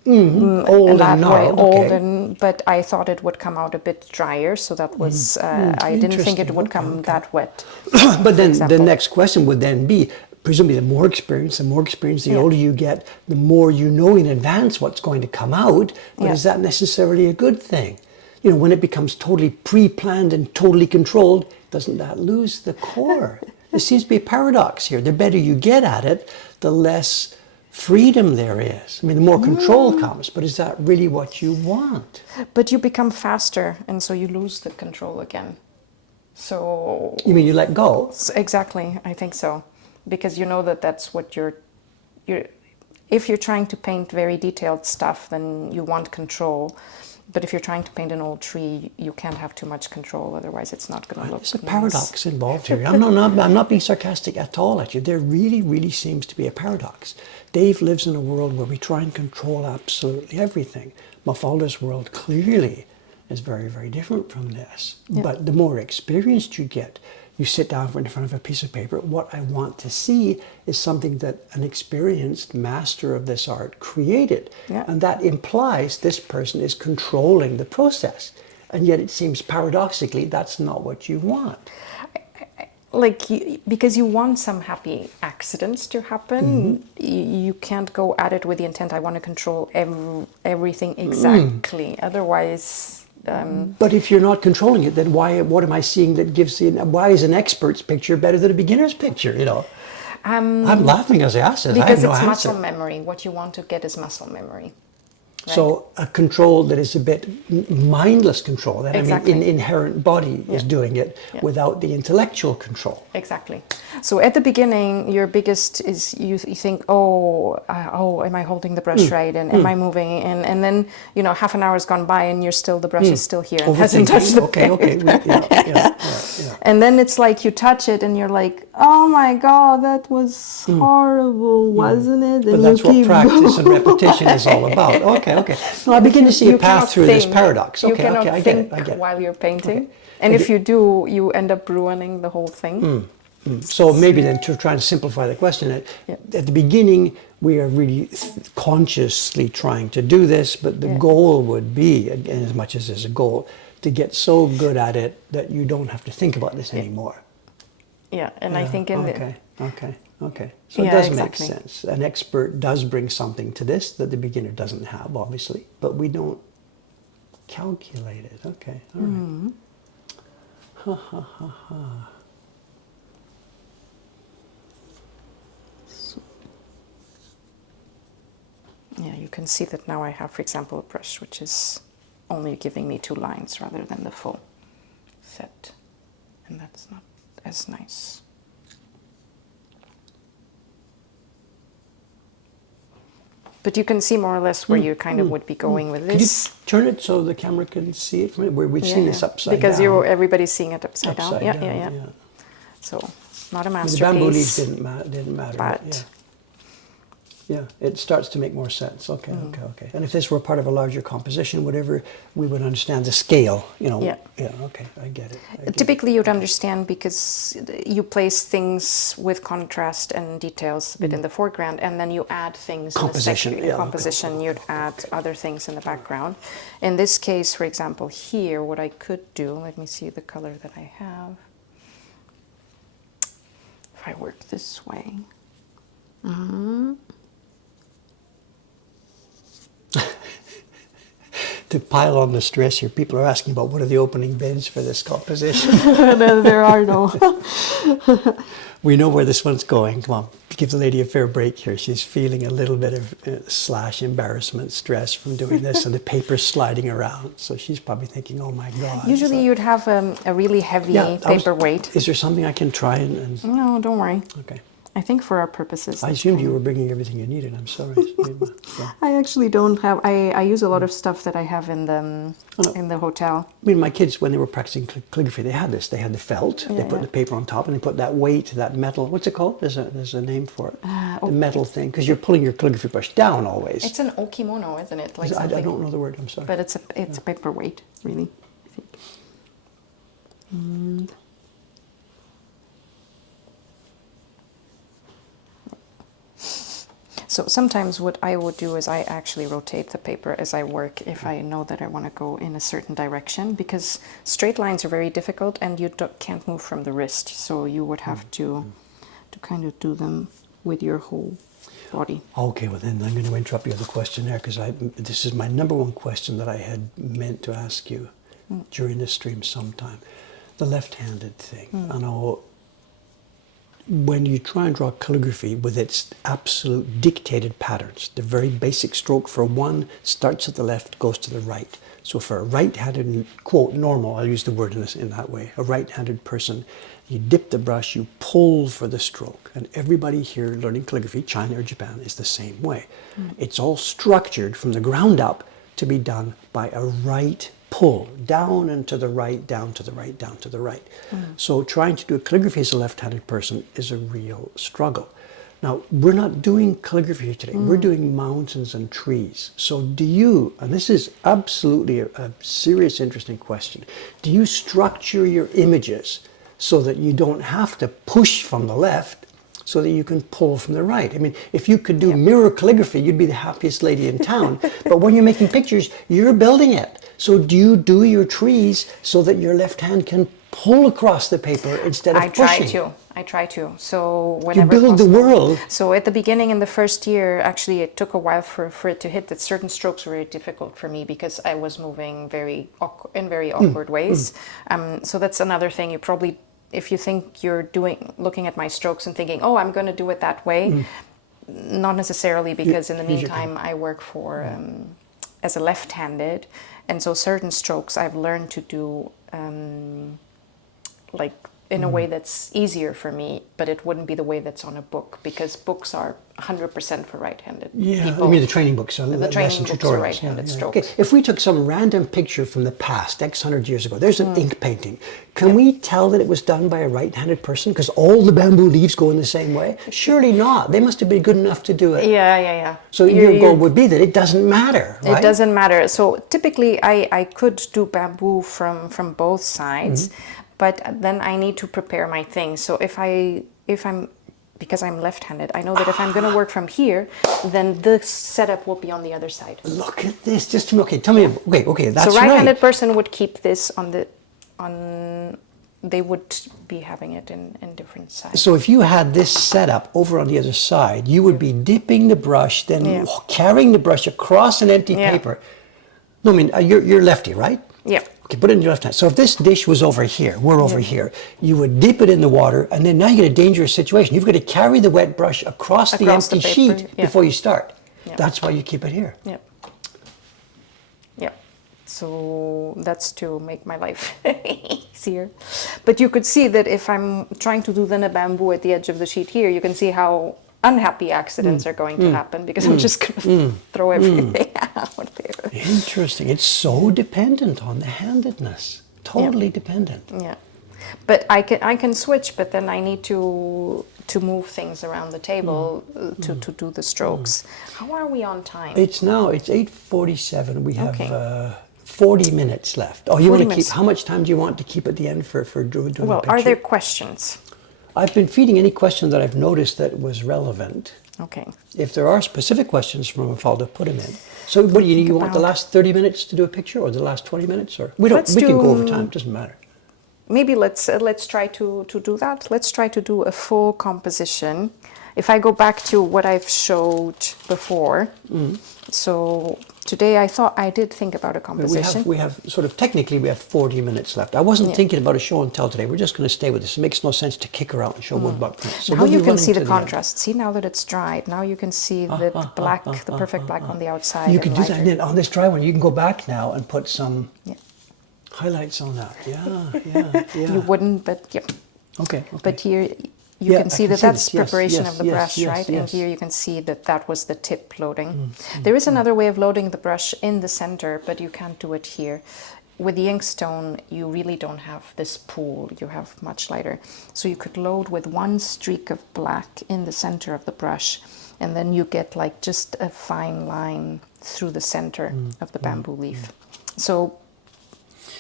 Old in that and way, gnarled, old, okay. and but I thought it would come out a bit drier, so that was I didn't think it Interesting. would Okay, come okay. that wet. But for then the example. next question would then be, presumably the more experience, the Yeah. older you get, the more you know in advance what's going to come out. But Yeah. is that necessarily a good thing? When it becomes totally pre-planned and totally controlled, doesn't that lose the core? There seems to be a paradox here. The better you get at it, the less freedom there is. I mean, the more control comes, but is that really what you want? But you become faster, and so you lose the control again. So, You mean you let go? exactly, I think so, because you know that that's what you're. If you're trying to paint very detailed stuff, then you want control. But if you're trying to paint an old tree, you can't have too much control, otherwise it's not going to look There's a nice. paradox involved here. I'm not being sarcastic at all at you. There really, really seems to be a paradox. Dave lives in a world where we try and control absolutely everything. Mafalda's world clearly is very, very different from this. Yeah. But the more experienced you get, you sit down in front of a piece of paper. What I want to see is something that an experienced master of this art created. Yeah. And that implies this person is controlling the process. And yet it seems paradoxically that's not what you want. Because you want some happy accidents to happen, you can't go at it with the intent, I want to control everything exactly. Otherwise, But if you're not controlling it, then what am I seeing that gives why is an expert's picture better than a beginner's picture, I'm laughing as I ask this. I because have no it's answer. muscle memory. What you want to get is muscle memory. Right? So a control that is a bit mindless control, that Exactly. I mean, inherent body is doing it without the intellectual control. Exactly. So at the beginning, your biggest is you think, am I holding the brush right, and am I moving? And then half an hour has gone by, and the brush is still here and hasn't touched the Okay, paint. yeah. And then it's like you touch it, and you're like, oh my god, that was horrible, wasn't it? And But that's you what keep practice and repetition is all about. Okay. No, I begin to see a you path cannot through this think. paradox. You Okay, cannot I get think it. while you're painting, and if you do, you end up ruining the whole thing. So maybe then to try to simplify the question, at the beginning we are really consciously trying to do this, but the goal would be, again, as much as there's a goal, to get so good at it that you don't have to think about this anymore. Yeah, and I think in Okay. So it does make exactly. sense. An expert does bring something to this that the beginner doesn't have, obviously, but we don't calculate it. Okay, all right. Yeah, you can see that now I have, for example, a brush which is only giving me 2 lines rather than the full set, and that's not as nice. But you can see more or less where you kind of would be going with Could you this. turn it so the camera can see it from it? We've seen this upside because down. everybody's seeing it upside down. Upside down, Yeah. So not a The masterpiece. bamboo leaves didn't matter. but Yeah, it starts to make more sense. Okay. And if this were part of a larger composition, whatever, we would understand the scale. Yeah. Okay, I get it. typically you'd understand because you place things with contrast and details a bit in the foreground, and then you add things Composition, in the composition. You'd add other things in the background. In this case, for example, here, what I could do, let me see the color that I have. If I work this way. To pile on the stress here, people are asking about what are the opening bids for this composition. There are no. We know where this one's going. Come on, give the lady a fair break here. She's feeling a little bit of / embarrassment, stress from doing this, and the paper's sliding around. So she's probably thinking, "Oh my God!" Usually you'd have a really heavy paperweight. Is there something I can try and? No, don't worry. Okay. I think for our purposes. I assumed you were bringing everything you needed. I'm sorry. I actually don't have. I use a lot of stuff that I have in the hotel. I mean, my kids, when they were practicing calligraphy, they had this. They had the felt. They put the paper on top, and they put that weight, that metal. What's it called? There's a name for it. The metal thing, because you're pulling your calligraphy brush down always. It's an okimono, isn't it? I don't know the word. I'm sorry. But it's a paperweight, really. I think. And So sometimes what I would do is I actually rotate the paper as I work if I know that I want to go in a certain direction, because straight lines are very difficult and you can't move from the wrist. So you would have to kind of do them with your whole body. Okay, well then I'm going to interrupt you with a question there, because this is my number one question that I had meant to ask you during this stream sometime. The left-handed thing. I know when you try and draw calligraphy with its absolute dictated patterns, the very basic stroke for one starts at the left, goes to the right. So for a right-handed, quote, normal, I'll use the word in that way, a right-handed person, you dip the brush, you pull for the stroke. And everybody here learning calligraphy, China or Japan, is the same way. It's all structured from the ground up to be done by a right pull, down and to the right, down to the right, down to the right. So trying to do a calligraphy as a left-handed person is a real struggle. Now, we're not doing calligraphy today. We're doing mountains and trees. So do you, and this is absolutely a serious, interesting question, do you structure your images so that you don't have to push from the left, so that you can pull from the right? I mean, if you could do mirror calligraphy, you'd be the happiest lady in town. But when you're making pictures, you're building it. So do you do your trees so that your left hand can pull across the paper instead of pushing? I try to. So You whenever build the possible. world. So at the beginning, in the first year, actually, it took a while for it to hit. That certain strokes were very difficult for me because I was moving in very awkward ways. So that's another thing. You probably, if you think you're looking at my strokes and thinking, oh, I'm going to do it that way, not necessarily, because in the meantime, I work for as a left-handed, and so certain strokes I've learned to do like in a way that's easier for me, but it wouldn't be the way that's on a book, because books are 100% for right-handed people. I mean the training books, The training books are right-handed strokes. Okay. If we took some random picture from the past, X hundred years ago, there's an ink painting. Can we tell that it was done by a right-handed person because all the bamboo leaves go in the same way? Surely not. They must have been good enough to do it. Yeah. So your goal would be that it doesn't matter, right? It doesn't matter. So typically I could do bamboo from both sides, but then I need to prepare my things. So because I'm left-handed, I know that if I'm going to work from here, then the setup will be on the other side. Look at this. Tell me. Okay, that's so right. right-handed person would keep this they would be having it in different sides. So if you had this setup over on the other side, you would be dipping the brush, then carrying the brush across an empty paper. No, I mean, you're lefty, right? Yeah. Okay, put it in your left hand. So if this dish was over here, we're over here, you would dip it in the water, and then now you get a dangerous situation. You've got to carry the wet brush across the empty sheet before you start. Yeah. That's why you keep it here. Yeah. So that's to make my life easier. But you could see that if I'm trying to do then a bamboo at the edge of the sheet here, you can see how unhappy accidents are going to happen, because I'm just going to throw everything out there. Interesting. It's so dependent on the handedness. Totally dependent. Yeah. But I can switch, but then I need to move things around the table to do the strokes. How are we on time? It's 8:47. We have 40 minutes left. Oh, you want to keep? How much time do you want to keep at the end for doing the picture? Are there questions? I've been feeding any question that I've noticed that was relevant. Okay. If there are specific questions from Mafalda, put them in. So what do you want, the last 30 minutes to do a picture, or the last 20 minutes? Or we can go over time, it doesn't matter. Maybe let's try to do that. Let's try to do a full composition. If I go back to what I've showed before, so today I did think about a composition. We have technically we have 40 minutes left. I wasn't thinking about a show and tell today. We're just going to stay with this. It makes no sense to kick her out and show woodblock prints. So now you can see the contrast. See, now that it's dried, now you can see the black, the perfect black on the outside. You can do that, and then on this dry one, you can go back now and put some highlights on that. Yeah. You wouldn't, but yeah. Okay. But here you can see that's preparation of the brush, right? And here you can see that was the tip loading. There is another way of loading the brush in the center, but you can't do it here. With the inkstone, you really don't have this pool. You have much lighter. So you could load with one streak of black in the center of the brush, and then you get like just a fine line through the center of the bamboo leaf. So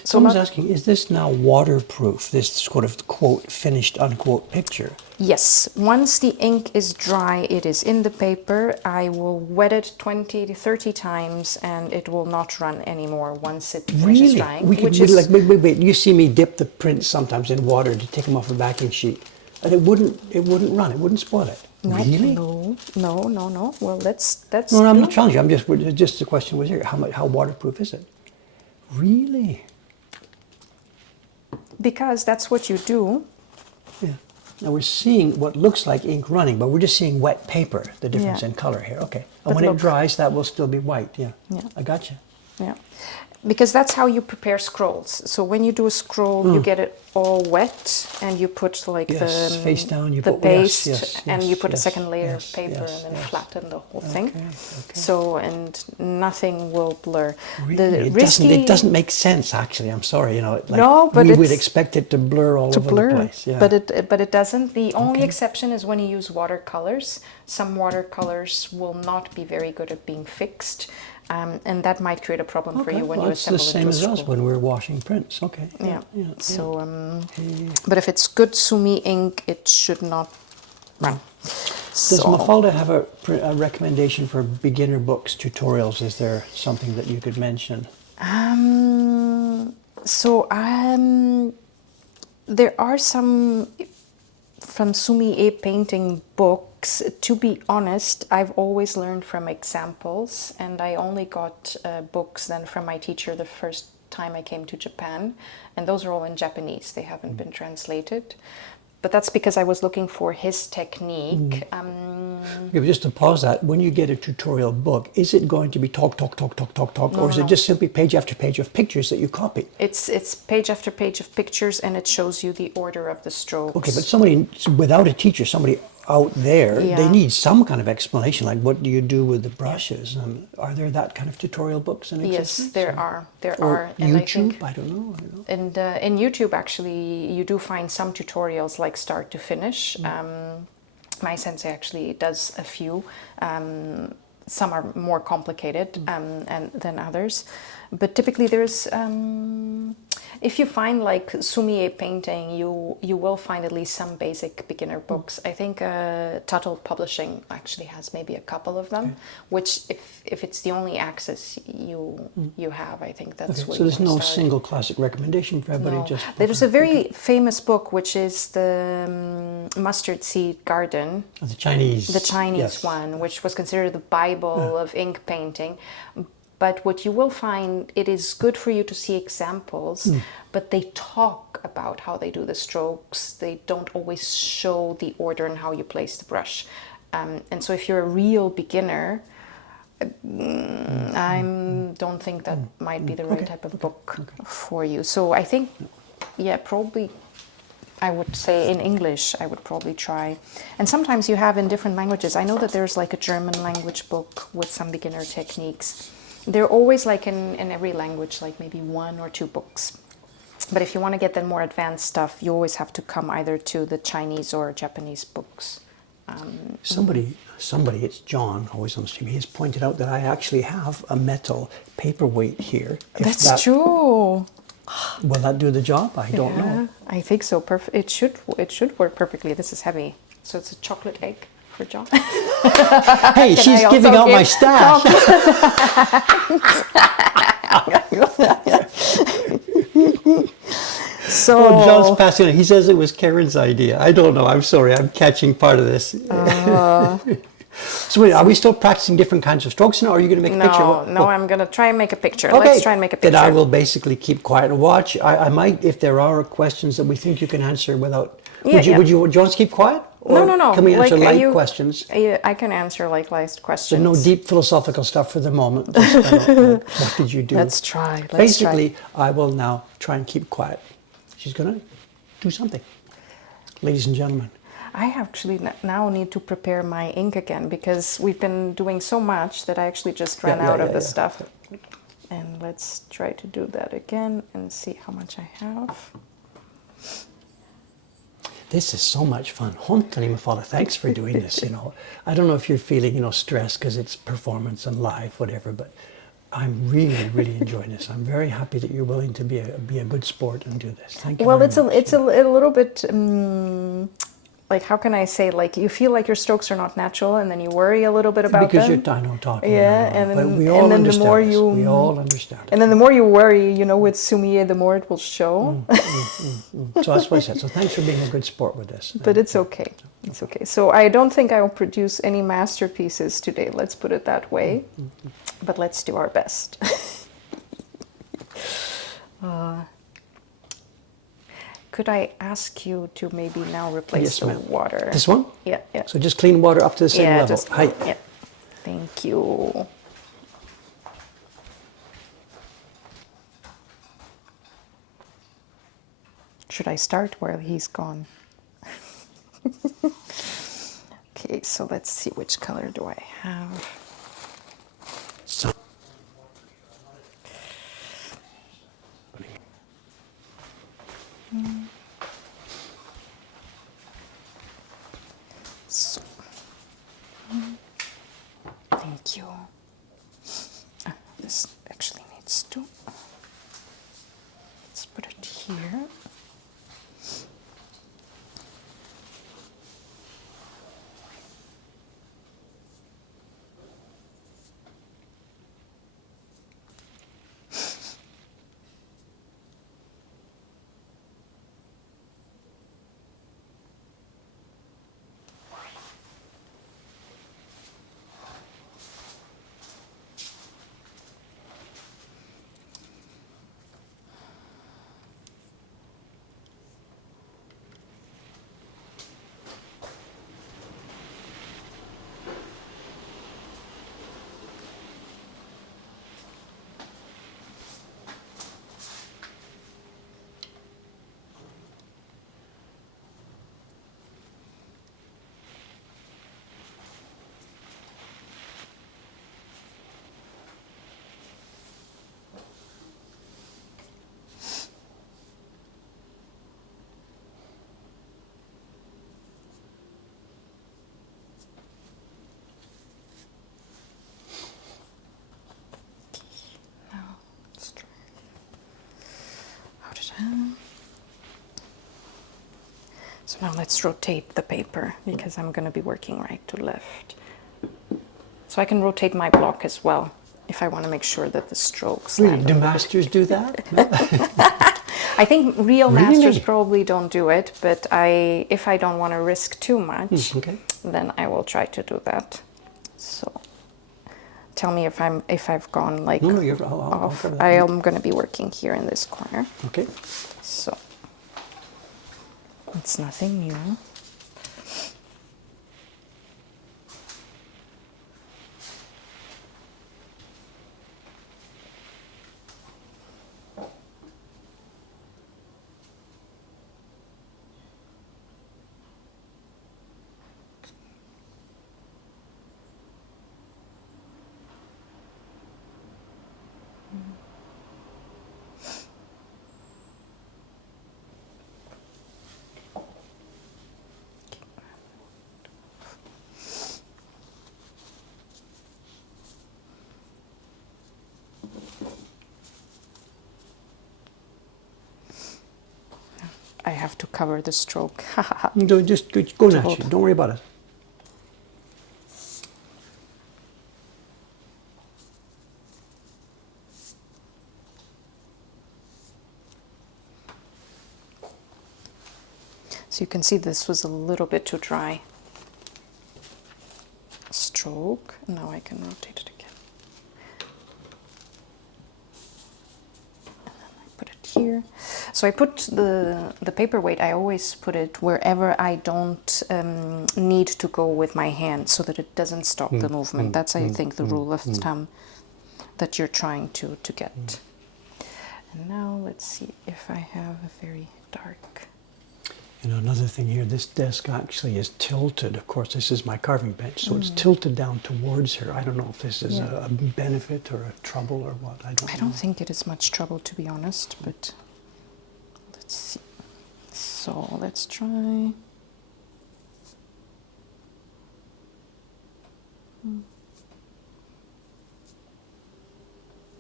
Someone's asking, is this now waterproof, this sort of quote, finished unquote picture? Yes, once the ink is dry, it is in the paper. I will wet it 20 to 30 times and it will not run anymore once it finishes drying. Like, wait. You see me dip the prints sometimes in water to take them off a backing sheet, and it wouldn't run, it wouldn't spoil it. No, Really? No. Well, that's. No, I'm not challenging you. Just the question was here, how waterproof is it? Really? Because that's what you do. Yeah. Now we're seeing what looks like ink running, but we're just seeing wet paper, the difference in color here. Okay. And But when look, it dries, that will still be white. Yeah. Yeah. I got you. Yeah, because that's how you prepare scrolls. So when you do a scroll, you get it all wet, and you put like face down. You the put paste, and you put a second layer of paper, and then flatten the whole thing. Okay. So and nothing will blur. Really? It doesn't make sense, actually. I'm sorry, like No, but we would it's expect it to blur all over the place. Yeah. But it doesn't. The only exception is when you use watercolors. Some watercolors will not be very good at being fixed, and that might create a problem for you when you assemble it's the it same to a as us scroll. when we're washing prints. Okay. Yeah. So, but if it's good sumi ink, it should not run. Does Mafalda have a recommendation for beginner books, tutorials? Is there something that you could mention? There are some from sumi painting books. To be honest, I've always learned from examples, and I only got books then from my teacher the first time I came to Japan, and those are all in Japanese. They haven't been translated. But that's because I was looking for his technique. Okay, but just to pause that, when you get a tutorial book, is it going to be talk, or is it just simply page after page of pictures that you copy? It's page after page of pictures, and it shows you the order of the strokes. Okay, but somebody without a teacher, somebody out there, they Yeah. need some kind of explanation, like what do you do with the brushes? Are there that kind of tutorial books in existence? Yes, there are. There Or are. And YouTube? I don't know. And in YouTube, actually, you do find some tutorials like start to finish. My sensei actually does a few. Some are more complicated than others. But typically there's, if you find like sumi painting, you will find at least some basic beginner books. I think Tuttle Publishing actually has maybe a couple of them, which if it's the only access you have, I think that's what So there's no start. single classic recommendation for everybody? No. Just There's a very famous book, which is the Mustard Seed Garden. the Chinese. The Chinese one, which was considered the Bible of ink painting. But what you will find, it is good for you to see examples, but they talk about how they do the strokes. They don't always show the order and how you place the brush. And so if you're a real beginner, I don't think that might be the right type of book for you. So I think, probably I would say in English, I would probably try. And sometimes you have in different languages. I know that there's like a German language book with some beginner techniques. They're always like in every language, like maybe 1 or 2 books. But if you want to get the more advanced stuff, you always have to come either to the Chinese or Japanese books. Somebody, it's John, always on the stream, he has pointed out that I actually have a metal paperweight here. That's true. Will that do the job? I don't know. I think so. It should work perfectly. This is heavy. So it's a chocolate egg for John. Hey, she's giving out my stash. So John's passing it. He says it was Karen's idea. I don't know. I'm sorry. I'm catching part of this. So wait, are we still practicing different kinds of strokes now? Or are you going to make a picture? No, I'm going to try and make a picture. Okay. Let's try and make a picture. Then I will basically keep quiet and watch. I might, if there are questions that we think you can answer without... Would you want us to keep quiet? Or No. Can we answer light questions? I can answer light questions. So no deep philosophical stuff for the moment. Just, what did you do? Let's try. Basically, I will now try and keep quiet. She's going to do something. Ladies and gentlemen. I actually now need to prepare my ink again because we've been doing so much that I actually just ran out of the stuff. And let's try to do that again and see how much I have. This is so much fun. Hontoni Mafalda, thanks for doing this. I don't know if you're feeling, stressed because it's performance and live, whatever, but I'm really, really enjoying this. I'm very happy that you're willing to be a good sport and do this. Thank you Well, very it's much. a little bit like, how can I say, like, you feel like your strokes are not natural, and then you worry a little bit about Because them. you're, I know, talking. Yeah, I know, and but then we all the understand more this. you We all understand it. and then the more you worry, you know, with Sumie, the more it will show. So that's what I said. So thanks for being a good sport with this. But it's okay. It's okay. So I don't think I will produce any masterpieces today. Let's put it that way. But let's do our best. Could I ask you to maybe now replace Yes, the ma'am. water? This one? Yeah, yeah. So just clean water up to the same Yeah, level. just Hi. yeah. Thank you. Should I start while he's gone? Okay, so let's see, which color do I have? So, So, thank you. This actually needs to. Let's put it here. Now, let's try. How did I? So now let's rotate the paper because I'm going to be working right to left. So I can rotate my block as well if I want to make sure that the strokes really, land. do masters do that? No? I think real Really? masters probably don't do it, but if I don't want to risk too much, Okay. then I will try to do that. So tell me if I've gone like No, I'll off. cover that. I am going to be working here in this corner. Okay. So it's nothing new. I have to cover the stroke. Just go naturally. Don't worry about it. So you can see this was a little bit too dry. Stroke. Now I can rotate it again. And then I put it here. So I put the paperweight, I always put it wherever I don't need to go with my hand so that it doesn't stop the movement. That's, I think, the rule of thumb that you're trying to get. And now let's see if I have a very dark. You know, another thing here, this desk actually is tilted. Of course, this is my carving bench, so it's tilted down towards her. I don't know if this is a benefit or a trouble or what. I don't know. Think it is much trouble, to be honest, but let's see. So let's try.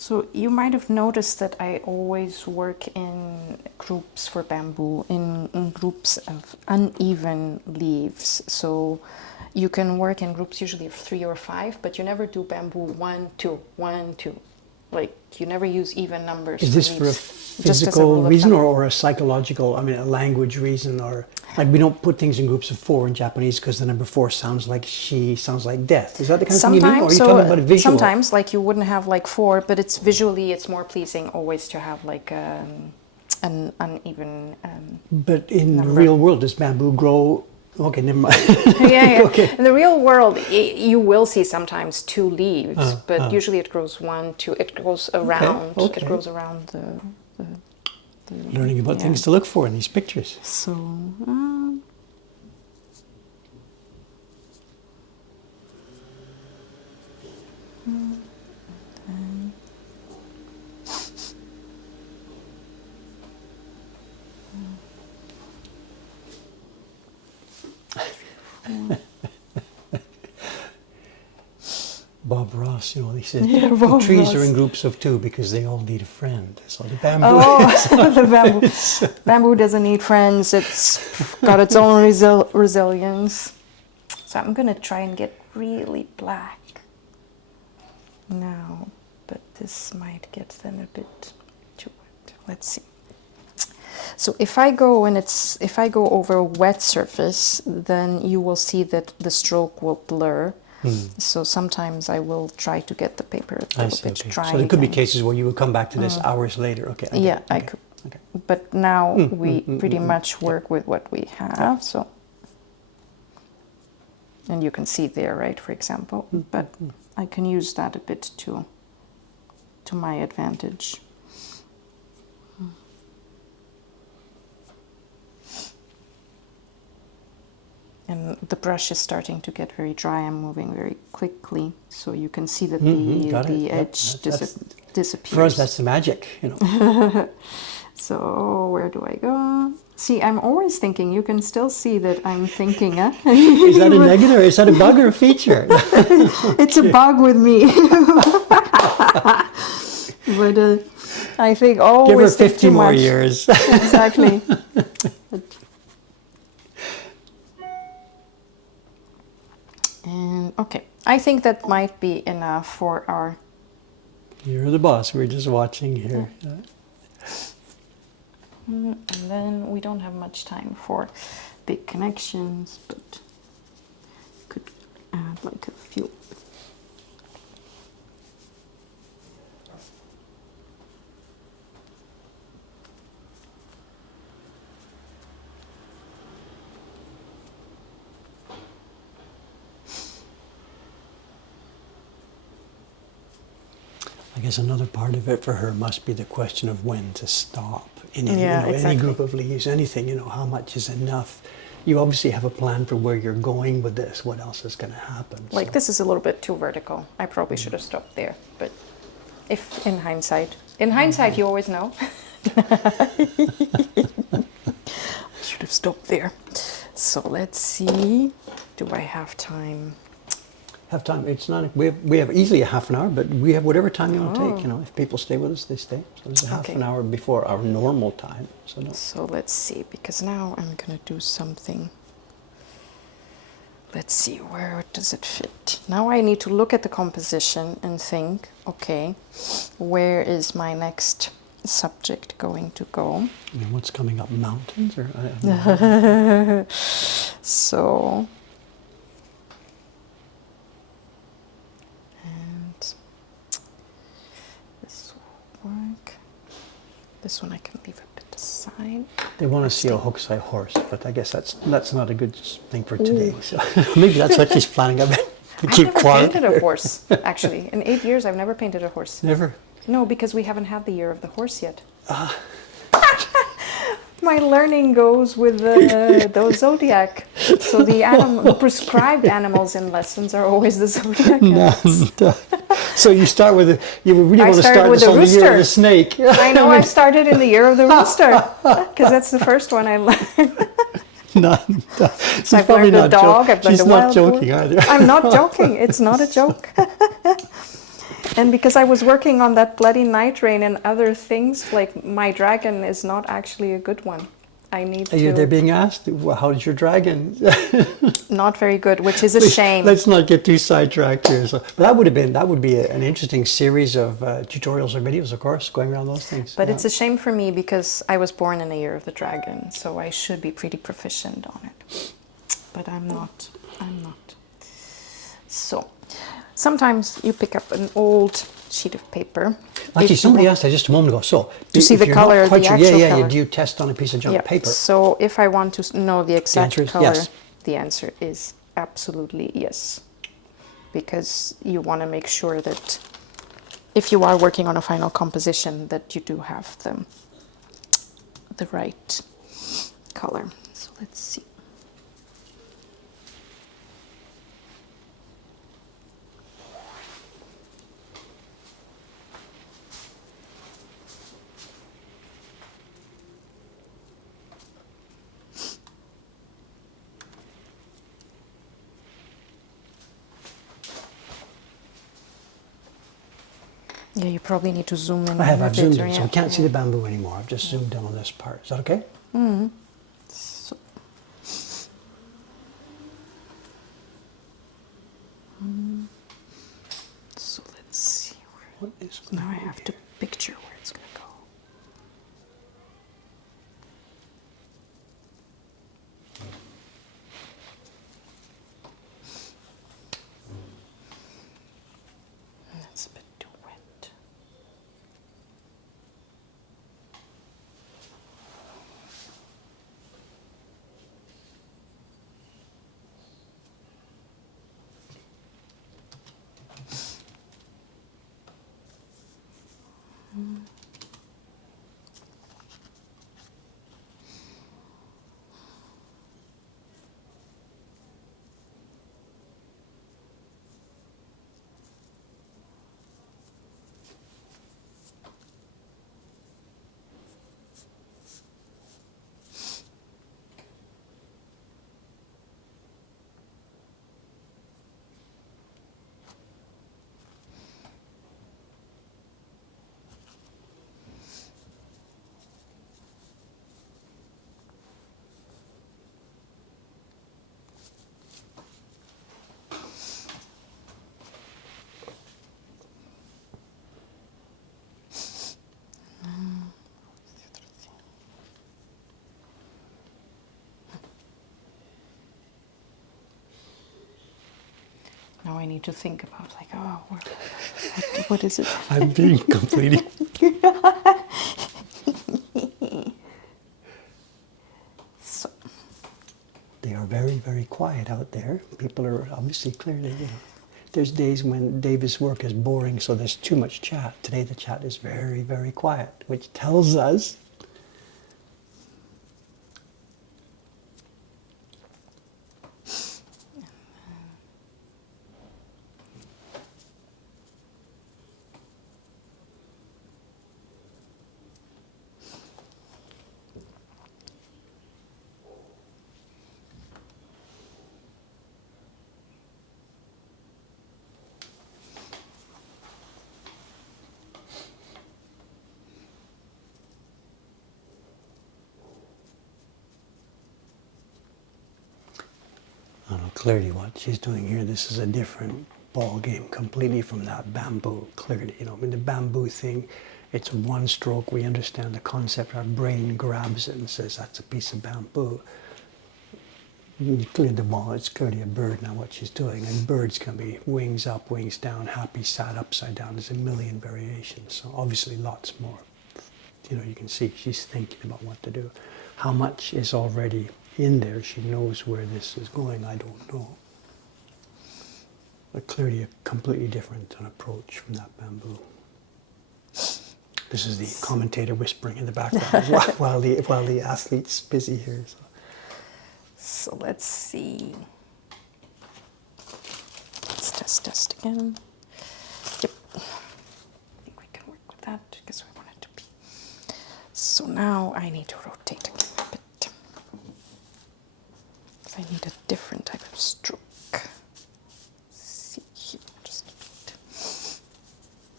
So you might have noticed that I always work in groups for bamboo, in groups of uneven leaves. So you can work in groups usually of 3 or 5, but you never do bamboo 1, 2, 1, 2. Like you never use even numbers. Is this for a physical reason or a psychological, I mean, a language reason? Or like we don't put things in groups of 4 in Japanese because the number 4 sounds like she, sounds like death. Is that the kind of thing you mean? Or are you talking about a visual? Sometimes, like you wouldn't have like 4, but it's visually it's more pleasing always to have like an uneven. But in the number. real world, does bamboo grow? Okay, never mind. Yeah. Okay. In the real world, you will see sometimes 2 leaves, but usually it grows 1, 2. It grows around. Okay. It grows around the Learning about things to look for in these pictures. So. Bob Ross, you know, he said Yeah, the Bob trees Ross. are in groups of 2 because they all need a friend. So the bamboo. Oh, the bamboo. Bamboo doesn't need friends. It's got its own resilience. So I'm gonna try and get really black now, but this might get then a bit too wet. Let's see. So if I go over a wet surface, then you will see that the stroke will blur. So sometimes I will try to get the paper a little bit dry. So there could be again. cases where you would come back to this hours later. Okay. I could. Okay. But now we pretty much work with what we have. So, and you can see there, right? For example, but I can use that a bit to my advantage. And the brush is starting to get very dry. I'm moving very quickly, so you can see that the edge disappears. For us, that's the magic, you know. So where do I go? See, I'm always thinking. You can still see that I'm thinking. Huh? Is that a negative, or is that a bug or a feature? It's a bug with me. But I think always Give her think 50 too more much. years. Exactly. And okay, I think that might be enough for our. You're the boss. We're just watching here. And then we don't have much time for big connections, but could add like a few. I guess another part of it for her must be the question of when to stop. In any, Exactly. any group of leaves, anything, how much is enough? You obviously have a plan for where you're going with this. What else is going to happen? Like this is a little bit too vertical. I probably should have stopped there, but if in hindsight you always know. I should have stopped there. So let's see. Do I have time? Have time. It's not. We have easily a half an hour, but we have whatever time you want to take. If people stay with us, they stay. So there's a half an hour before our normal time. So let's see, because now I'm gonna do something. Let's see, where does it fit? Now I need to look at the composition and think, okay, where is my next subject going to go? I mean, what's coming up? Mountains, or So. Work. This one I can leave a bit aside. They want to see a Hokusai horse, but I guess that's not a good thing for today. So maybe that's what she's planning. To keep I've never quiet. painted a horse, actually. In 8 years, I've never painted a horse. Never. No, because we haven't had the year of the horse yet. My learning goes with the zodiac. So the prescribed animals in lessons are always the zodiac animals. So you start with you really want to start with this the on the year of the rooster. snake. I know, I started in the year of the rooster because that's the first one I learned. She's I've probably learned the not dog. I've learned She's the not wild joking boar. either. I'm not joking. It's not a joke. And because I was working on that bloody night rain and other things, like my dragon is not actually a good one. I need Are you there to. being asked, well, how's your dragon? Not very good, which is a Please, shame. let's not get too sidetracked here. So that would be an interesting series of tutorials or videos, of course, going around those things. But Yeah. it's a shame for me because I was born in a year of the dragon, so I should be pretty proficient on it. But I'm not. I'm not. So sometimes you pick up an old sheet of paper. Actually, if somebody you asked that just a moment ago. So, To see if the you're not color, quite the sure, actual yeah, color. do you test on a piece of junk Yeah. paper? So if I want to know the exact answer is color, yes. the answer is absolutely yes. Because you want to make sure that if you are working on a final composition, that you do have the right color. So let's see. Yeah, you probably need to zoom in. I've zoomed in, yeah. so we can't see the bamboo anymore. I've just zoomed in on this part. Is that okay? So, so let's see. What is Now I have to picture where it's going to go. That's a bit too wet. Now I need to think about like, oh, what is it? I'm being completely. So, They are very, very quiet out there. People are obviously clearly, there's days when David's work is boring, so there's too much chat. Today the chat is very, very quiet, which tells us I don't know, clearly what she's doing here, this is a different ball game completely from that bamboo, clearly. I mean, the bamboo thing, it's one stroke, we understand the concept, our brain grabs it and says that's a piece of bamboo. You clear the ball, it's clearly a bird now what she's doing, and birds can be wings up, wings down, happy, sad, upside down. There's a million variations, so obviously lots more. You can see she's thinking about what to do. How much is already in there, she knows where this is going, I don't know. But clearly a completely different approach from that bamboo. This is the commentator whispering in the background while the athlete's busy here. so let's see. Let's test again. Yep. I think we can work with that because we want it to be. So now I need to rotate again a bit. I need a different type of stroke. Let's see here, just a bit.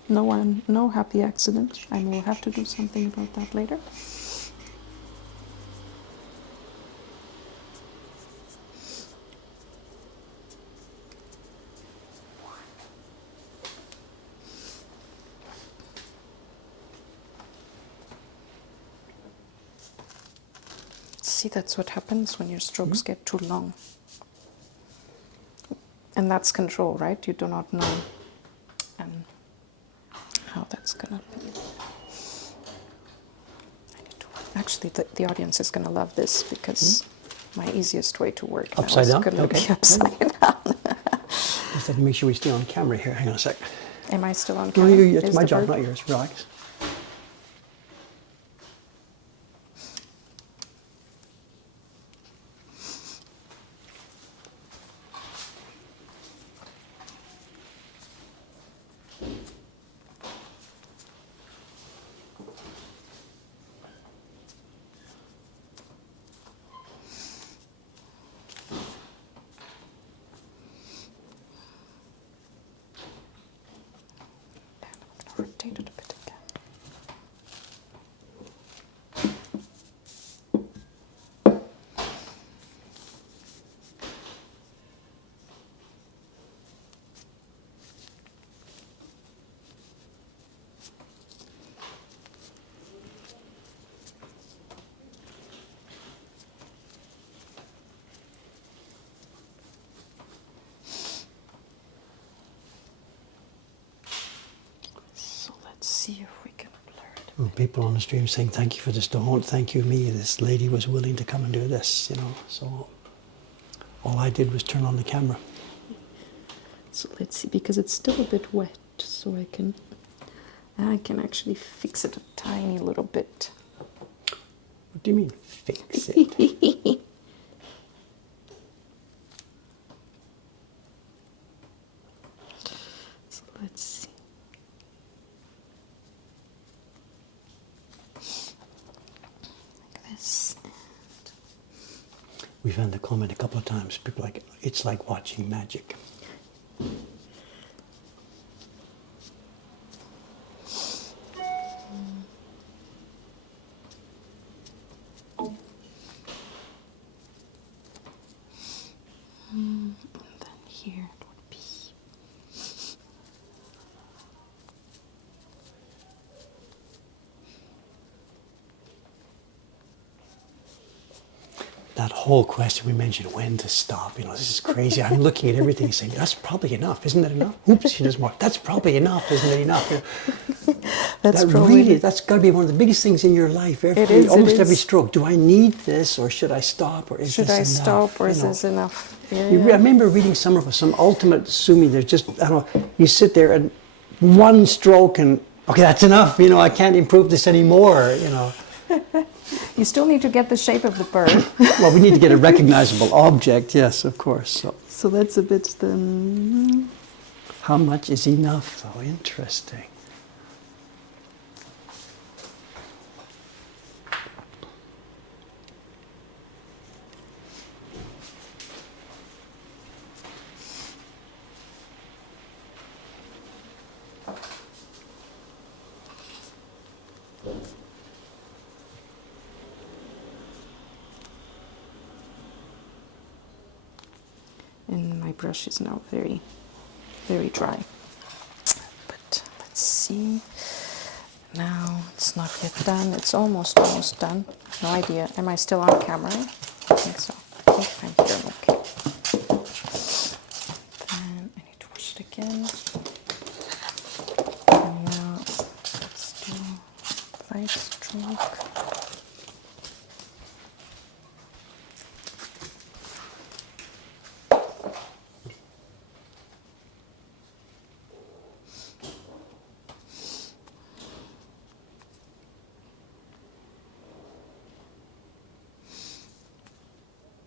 No happy accident. I will have to do something about that later. See, that's what happens when your strokes get too long. And that's control, right? You do not know how that's gonna be. Actually, the audience is gonna love this because my easiest way to work now Upside is down? gonna Okay. be upside down. Just have to make sure we stay on camera here. Hang on a sec. Am I still on No, camera? it's Is my the job, bird- not yours. Relax. Rotate it a bit again. So let's see if we can blur it. People on the stream saying, thank you for this, don't thank you me. This lady was willing to come and do this, you know. So all I did was turn on the camera. So let's see, because it's still a bit wet, so I can actually fix it a tiny little bit. What do you mean, fix it? So let's see. Like this. We've had the comment a couple of times. People like, it's like watching magic. And then here it would be. That whole question we mentioned, when to stop, you know, this is crazy. I'm looking at everything and saying, that's probably enough, isn't that enough? Oops, she does more. That's probably enough, isn't it enough? You know, that's got to be one of the biggest things in your life. Almost every stroke. Do I need this, or should I stop, or is Should this I enough? stop, or You is know? this enough? Yeah, I remember reading somewhere for some ultimate sumi. There's just, I don't know, you sit there and one stroke and, okay, that's enough, you know, I can't improve this anymore, you know. You still need to get the shape of the bird. Well, we need to get a recognizable object, yes, of course. So that's a bit the... How much is enough, though? Interesting. And my brush is now very, very dry. But let's see. Now it's not yet done. It's almost done. No idea. Am I still on camera? I think so. I think I'm here. Okay. Then I need to wash it again. And now let's do light stroke.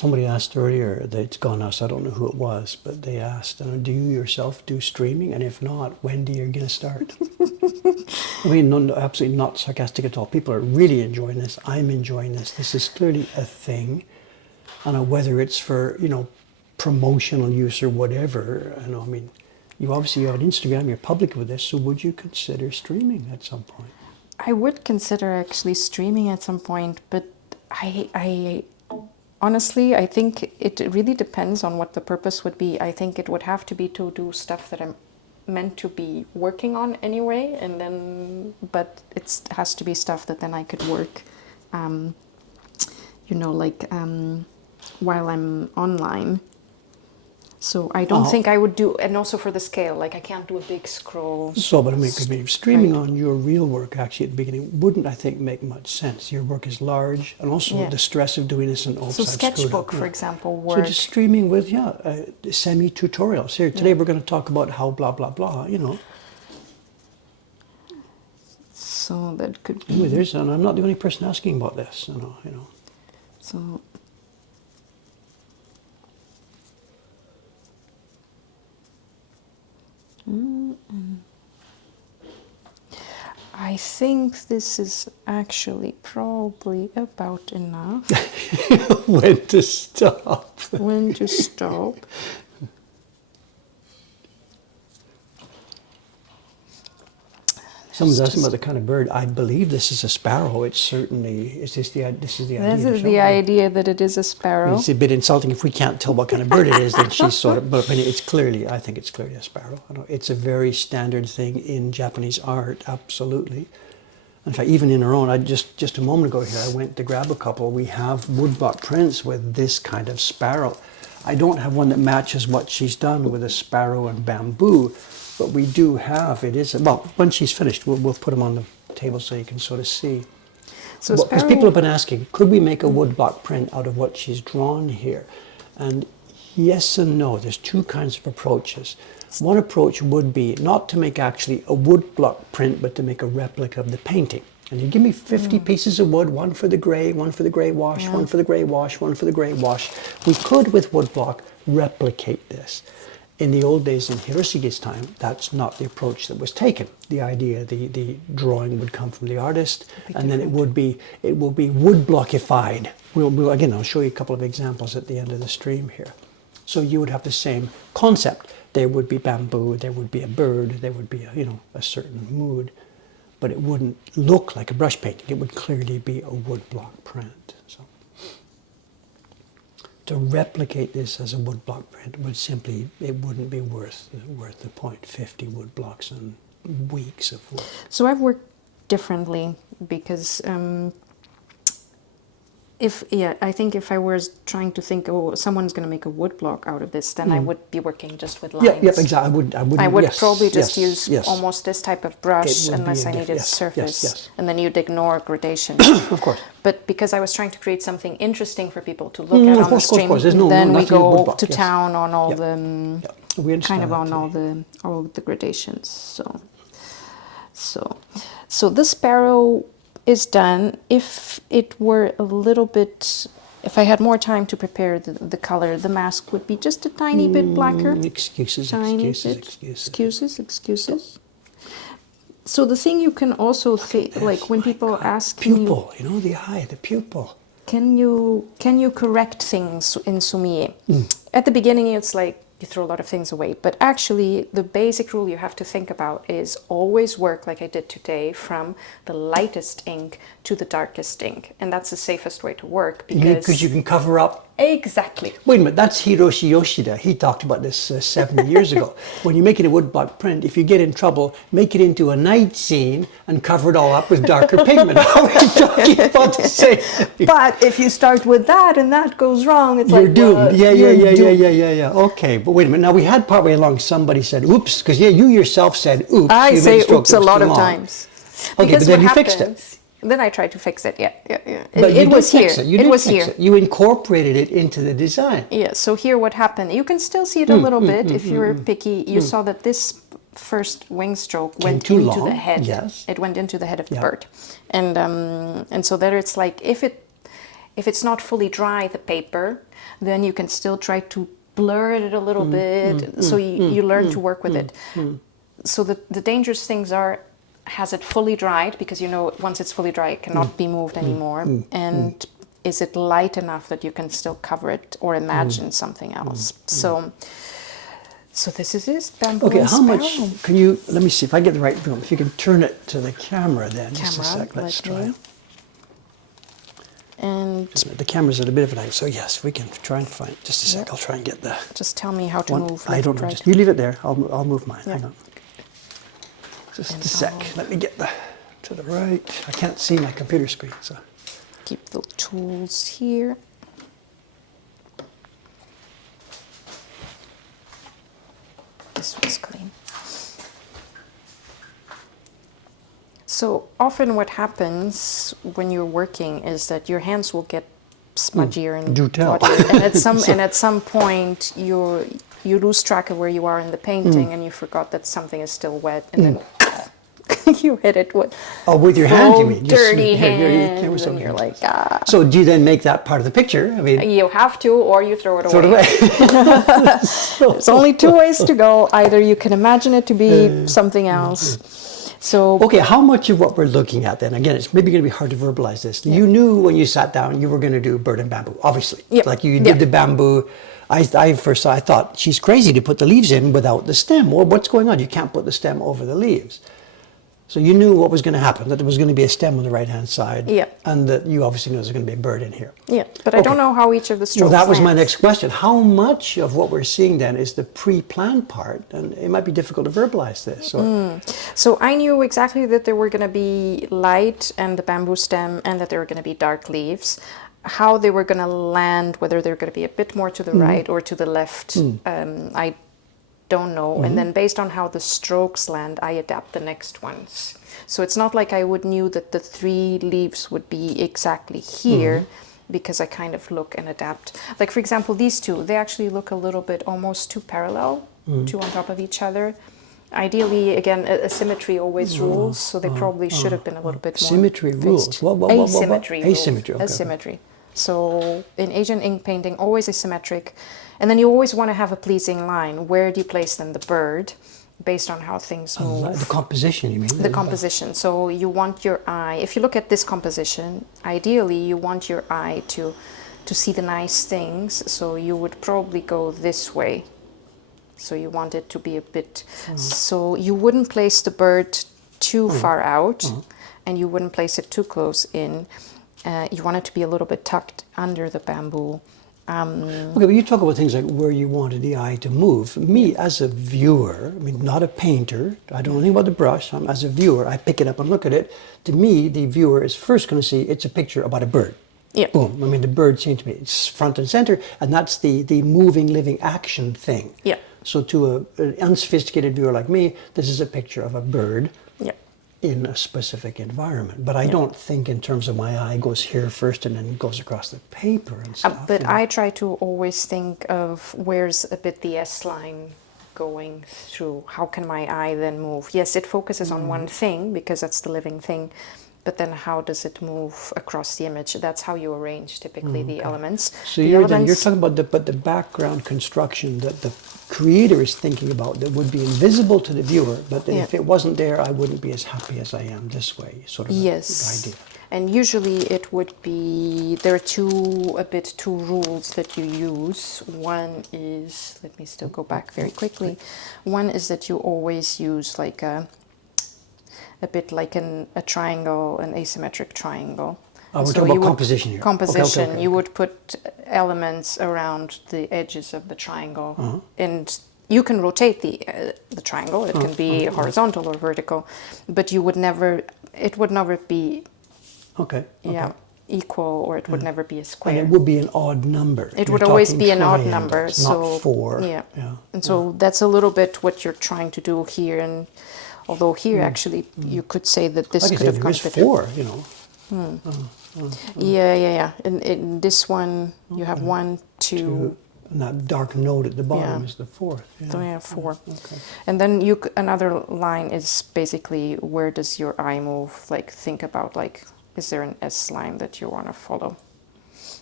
somebody asked earlier, it's gone now, so I don't know who it was, but they asked, do you yourself do streaming? And if not, when do you going to start? I mean, no, absolutely not sarcastic at all. People are really enjoying this. I'm enjoying this. This is clearly a thing. And whether it's for, promotional use or whatever, I mean, you obviously have an Instagram, you're public with this, so would you consider streaming at some point? I would consider actually streaming at some point, but I honestly, I think it really depends on what the purpose would be. I think it would have to be to do stuff that I'm meant to be working on anyway, and then, but it has to be stuff that then I could work, while I'm online. So I don't think I would do, and also for the scale, like I can't do a big scroll. So, but I mean, streaming on your real work actually at the beginning wouldn't, I think, make much sense. Your work is large, and also the stress of doing this in all So sketchbook, for example, work. So just streaming with, semi-tutorials. Here, today we're going to talk about how blah, blah, blah, So that could be... Anyway, and I'm not the only person asking about this, So... I think this is actually probably about enough. When to stop. When to stop. Someone's asking about the kind of bird. I believe this is a sparrow. It's certainly, this is the idea. This is the idea that it is a sparrow. It's a bit insulting if we can't tell what kind of bird it is, then she's sort of, but I mean, I think it's clearly a sparrow. It's a very standard thing in Japanese art, absolutely. In fact, even in our own, just a moment ago here, I went to grab a couple. We have woodblock prints with this kind of sparrow. I don't have one that matches what she's done with a sparrow and bamboo, but we do have, when she's finished, we'll put them on the table so you can sort of see. So because people have been asking, could we make a woodblock print out of what she's drawn here? And yes and no, there's two kinds of approaches. One approach would be not to make actually a woodblock print, but to make a replica of the painting. And you give me 50 pieces of wood, one for the grey, one for the grey wash, one for the grey wash, one for the grey wash. We could, with woodblock, replicate this. In the old days, in Hiroshige's time, that's not the approach that was taken. The idea, the drawing would come from the artist, and then it will be woodblockified. Again, I'll show you a couple of examples at the end of the stream here. So you would have the same concept. There would be bamboo, there would be a bird, there would be a certain mood, but it wouldn't look like a brush painting. It would clearly be a woodblock print. So to replicate this as a woodblock print would simply, it wouldn't be worth the point. 50 woodblocks and weeks of work. So I've worked differently because I think if I was trying to think, someone's going to make a woodblock out of this, then I would be working just with lines. Yeah, exactly. I would probably just use almost this type of brush unless I needed surface. Yes. And then you'd ignore gradation. Of course. But because I was trying to create something interesting for people to look at on the stream, then we go to town on all the all the gradations. So this sparrow is done. If it were a little bit, if I had more time to prepare the color, the mask would be just a tiny bit blacker. Excuses. So the thing you can also think, like when people ask pupil, the eye, the pupil. Can you correct things in sumie? At the beginning, it's like you throw a lot of things away, but actually the basic rule you have to think about is always work like I did today from the lightest ink to the darkest ink, and that's the safest way to work because you can cover up. Exactly. Wait a minute, that's Hiroshi Yoshida. He talked about this 70 years ago. When you make it a woodblock print, if you get in trouble, make it into a night scene and cover it all up with darker pigment. How are you talking about the same thing? But if you start with that and that goes wrong, it's you're like doomed. Yeah. Okay, but wait a minute. Now we had partway along somebody said oops, because you yourself said oops. I say oops a lot of times. Okay, but then you fixed it. Then I tried to fix it. Yeah. But it was here. It was here. You incorporated it into the design. Yeah. So here, what happened? You can still see it a little bit if you're picky. You saw that this first wing stroke went into the head. Yes. It went into the head of the bird, and so there it's like If it's not fully dry, the paper, then you can still try to blur it a little bit, so you learn to work with it. So the dangerous things are, has it fully dried? Because you know, once it's fully dry, it cannot be moved anymore. And is it light enough that you can still cover it or imagine something else? So this is it, bamboo Okay, and how much sparrow. can you, let me see if I get the right room. If you can turn it to the camera then, just a Camera, sec, let's let try me. it. And The camera's at a bit of an angle, so yes, we can try and find, just a sec, Yep. I'll try and get the just tell me how to one. move. I left, don't know, right. just you leave it there, I'll move mine, Yeah. hang on. Just And a sec, I'll- let me get to the right. I can't see my computer screen, so. Keep the tools here. This one's clean. So often what happens when you're working is that your hands will get smudgier and do tell. bloodier. And at some point you lose track of where you are in the painting and you forgot that something is still wet, and then you hit it with Oh, with your hand, you mean? You dirty here, your camera's hands, and over you're here. like, ah. So do you then make that part of the picture? I mean, You have to, or you throw it away. throw it away. There's only two ways to go. Either you can imagine it to be something else. So Okay, how much of what we're looking at then, again, it's maybe going to be hard to verbalize this. You knew when you sat down you were going to do bird and bamboo, obviously. Yep. Like you did Yep. the bamboo. I first I thought, she's crazy to put the leaves in without the stem. Well, what's going on? You can't put the stem over the leaves. So you knew what was going to happen, that there was going to be a stem on the right-hand side. Yeah. And that you obviously knew there was going to be a bird in here. yeah, but I don't know how each of the strokes Well, that was my lands. next question. How much of what we're seeing then is the pre-planned part? And it might be difficult to verbalize this. Or, So I knew exactly that there were going to be light and the bamboo stem, and that there were going to be dark leaves. How they were going to land, whether they're going to be a bit more to the right or to the left, I don't know. And then based on how the strokes land, I adapt the next ones. So it's not like I would knew that the 3 leaves would be exactly here, because I kind of look and adapt. Like for example, these two, they actually look a little bit almost too parallel, two on top of each other. Ideally, again, symmetry always rules, so they probably should have been a little bit more Symmetry rules. fixed. What? Asymmetry rules. Asymmetry, okay. Asymmetry. So in Asian ink painting, always asymmetric. And then you always want to have a pleasing line. Where do you place then the bird, based on how things move? The composition, you mean? The composition. So you want your eye, if you look at this composition, ideally you want your eye to see the nice things. So you would probably go this way. So you want it to be a bit, so you wouldn't place the bird too far out, and you wouldn't place it too close in. You want it to be a little bit tucked under the bamboo. Okay, but you talk about things like where you wanted the eye to move. Me, as a viewer, I mean, not a painter, I don't know anything about the brush. As a viewer, I pick it up and look at it. To me, the viewer is first going to see it's a picture about a bird. Yeah. Boom. I mean, the bird seems to be it's front and center, and that's the moving, living action thing. Yeah. So to an unsophisticated viewer like me, this is a picture of a bird Yeah. in a specific environment. But I don't think in terms of my eye goes here first and then goes across the paper and stuff. But I try to always think of where's a bit the S line going through. How can my eye then move? Yes, it focuses on one thing because that's the living thing. But then how does it move across the image? That's how you arrange typically the elements. So The you're elements- talking about the background construction that the creator is thinking about that would be invisible to the viewer, but that if Yeah. it wasn't there, I wouldn't be as happy as I am this way, sort of Yes. idea. And usually it would be, there are two rules that you use. One is, let me still go back very quickly. One is that you always use like a bit like a triangle, an asymmetric triangle. We're So talking you about would- composition here. Composition. Okay. You would put elements around the edges of the triangle, Uh-huh. and you can rotate the triangle. It can be horizontal or vertical, but you would never. It would never be Okay. equal, or it would never be a And square. it would be an odd number. It You're would always talking be an odd triangles, number. not So 4. yeah. And so that's a little bit what you're trying to do here. And although here actually you could say that this Like I could said, have there is contributed. 4, you know. Yeah. In this one you have 1, 2. And that dark note at the bottom Yeah. is the 4th. Yeah. So yeah, 4. Okay. And then another line is basically where does your eye move? Like think about like, is there an S line that you want to follow?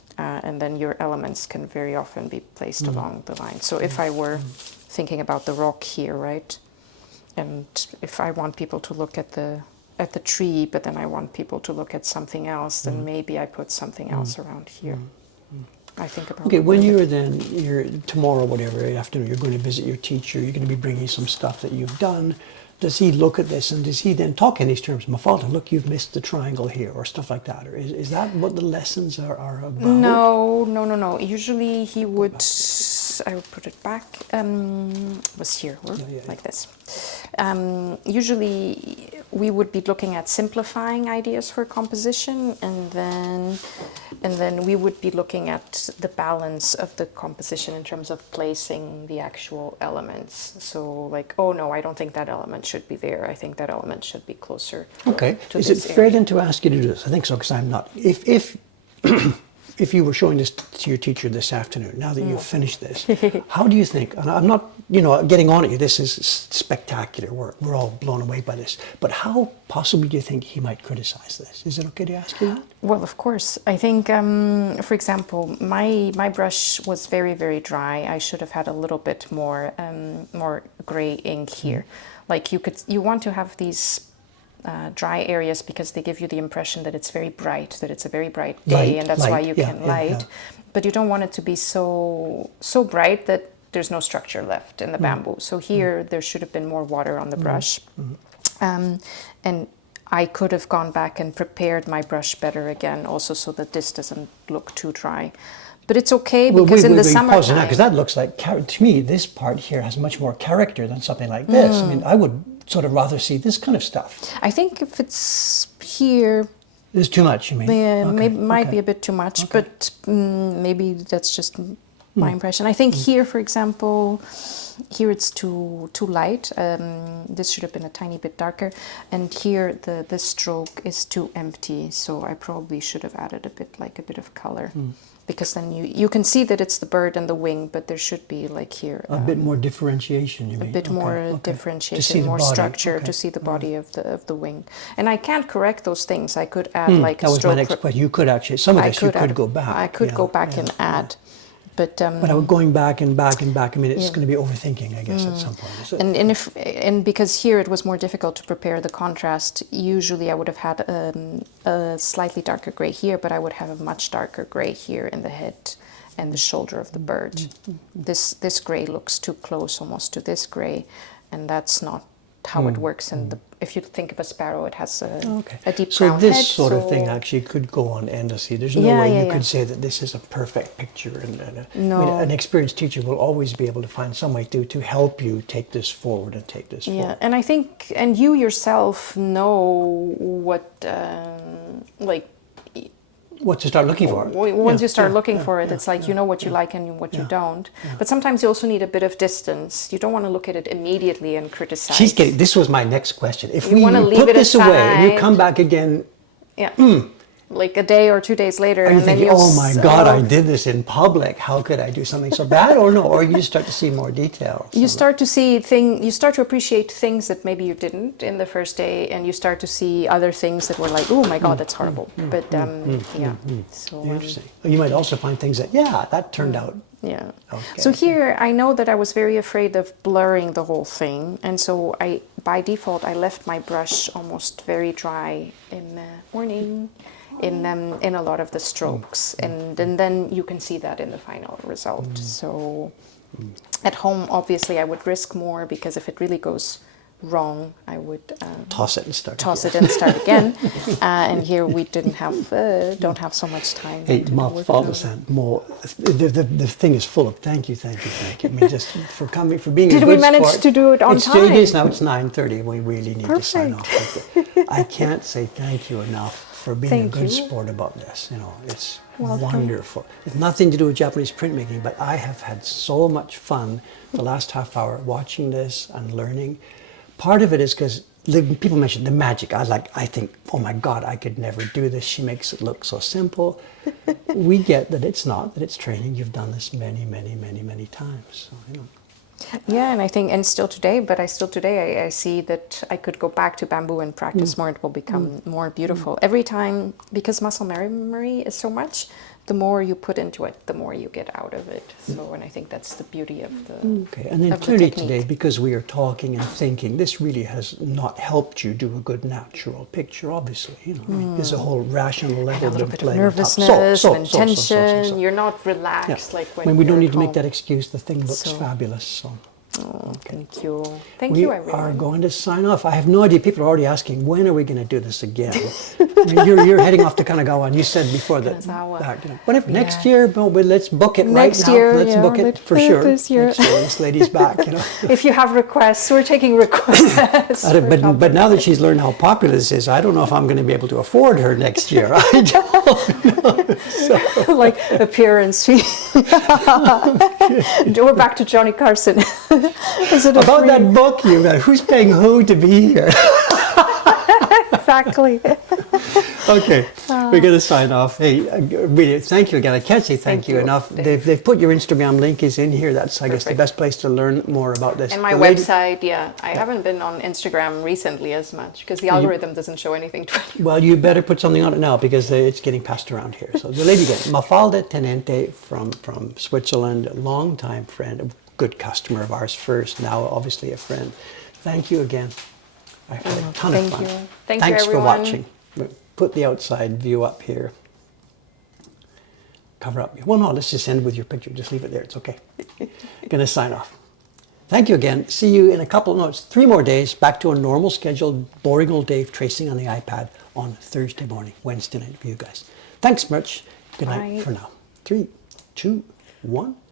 and then your elements can very often be placed along the line. So if I were thinking about the rock here, right, and if I want people to look at the tree, but then I want people to look at something else, then maybe I put something else around here. I think about. Okay, when you're tomorrow, whatever afternoon, you're going to visit your teacher. You're going to be bringing some stuff that you've done. Does he look at this and does he then talk in these terms? Mafalda, look, you've missed the triangle here, or stuff like that. Or is that what the lessons are about? No. Usually he would. I would put it back. Was here, like this. Usually we would be looking at simplifying ideas for composition, and then we would be looking at the balance of the composition in terms of placing the actual elements. So like, oh no, I don't think that element should be there. I think that element should be closer. Okay. To Is it this fair area. then to ask you to do this? I think so, because I'm not. If you were showing this to your teacher this afternoon, now that you've finished this, how do you think, and I'm not, getting on at you, this is spectacular work, we're all blown away by this, but how possibly do you think he might criticize this? Is it okay to ask you that? Well, of course. I think, for example, my brush was very, very dry. I should have had a little bit more gray ink here. Like you want to have these dry areas because they give you the impression that it's very bright, that it's a very bright day, and that's why you can light. But you don't want it to be so bright that there's no structure left in the bamboo. So here there should have been more water on the brush. And I could have gone back and prepared my brush better again, also so that this doesn't look too dry. But it's okay because in the summertime... Because that looks like, to me, this part here has much more character than something like this. I mean, I would sort of rather see this kind of stuff. I think if it's here... It's too much, you mean? Yeah, might be a bit too much, but maybe that's just my impression. I think here, for example, here it's too light. This should have been a tiny bit darker. And here the stroke is too empty, so I probably should have added a bit of color. Because then you can see that it's the bird and the wing, but there should be like here a bit more differentiation. You mean a bit more differentiation, more body. structure to see the body of the wing. And I can't correct those things. I could add like that was my next question. You could actually some of this you could go back. I could go back and add. But I was going back and back and back. I mean, it's going to be overthinking, I guess, at some point. And because here it was more difficult to prepare the contrast, usually I would have had a slightly darker gray here, but I would have a much darker gray here in the head and the shoulder of the bird. This gray looks too close almost to this gray, and that's not how it works. And if you think of a sparrow, it has a deep brown head. So this sort of thing actually could go on endlessly. There's no way you could say that this is a perfect picture. No. I mean, an experienced teacher will always be able to find some way to help you take this forward and take this forward. Yeah, and I think, and you yourself know what, what to start looking for. Once you start looking for it, it's like you know what you like and what you don't. But sometimes you also need a bit of distance. You don't want to look at it immediately and criticize. This was my next question. If we leave put it this away and you come back again, like a day or 2 days later, are you and then thinking, you oh my God, I did this in public. How could I do something so bad? Or no? Or you start to see more details. You start to appreciate things that maybe you didn't in the first day, and you start to see other things that were like, oh my God, that's horrible. But so interesting. You might also find things that turned out. Yeah. Okay. So here I know that I was very afraid of blurring the whole thing, and so by default I left my brush almost very dry in the morning. In a lot of the strokes, and then you can see that in the final result. So at home, obviously, I would risk more because if it really goes wrong, I would toss it and start again. And here we don't have so much time. Hey, Mafalda, the thing is full of thank you. I mean, just for coming, for being. Did we manage to do it on time? It is now. It's 9:30. We really need to sign off. I can't say thank you enough for being a good sport about this. It's wonderful. It's nothing to do with Japanese printmaking, but I have had so much fun the last half hour watching this and learning. Part of it is because people mention the magic. I think, oh my God, I could never do this. She makes it look so simple. We get that it's not, that it's training. You've done this many, many, many, many times. So, Yeah, and I think, and still today, I see that I could go back to bamboo and practice more. It will become more beautiful every time, because muscle memory is so much. the more you put into it, the more you get out of it. So, and I think that's the beauty of the Okay, and then of the clearly technique. today, because we are talking and thinking, this really has not helped you do a good natural picture, obviously. You know, I mean, there's a whole rational level a little been bit of playing on top. nervousness and tension. You're not Yeah. relaxed like when When we don't you're need at to make home. that excuse, the thing looks So- fabulous. So. Oh, Okay. thank you. Thank We you, are everyone. going to sign off. I have no idea. People are already asking, when are we going to do this again? I mean, you're heading off to Kanagawa, and you said before that, Kanazawa. whenever, next Yeah. year, well, let's book it right Next now. year, Let's yeah, book it for later sure. this year. Next year, this lady's back, you know. If you have requests, we're taking requests. But now that she's learned how popular this is, I don't know if I'm going to be able to afford her next year. I don't know. like appearance fee. We're back to Johnny Carson. Is it a About free- that book you got, who's paying who to be here? Exactly. Okay, we're going to sign off. Hey, really, thank you again. I can't say thank you you. enough. Thank They've put your Instagram link is in here. That's, I guess, the Perfect. best place to learn more about this. And my The lady- website, yeah. I haven't been on Instagram recently as much because the algorithm doesn't show anything to me. Well, you better put something on it now because it's getting passed around here. So the lady again, Mafalda Tenente from Switzerland, a long-time friend, a good customer of ours first, now obviously a friend. Thank you again. I had a ton of Thank fun. you. Thank you, Thanks for everyone. watching. We'll put the outside view up here. Cover up. Well, no, let's just end with your picture. Just leave it there. It's okay. Going to sign off. Thank you again. See you in a couple, no, it's 3 more days, back to a normal scheduled, boring old day of tracing on the iPad on Thursday morning, Wednesday night for you guys. Thanks much. Good night Bye. for now. 3, 2, 1.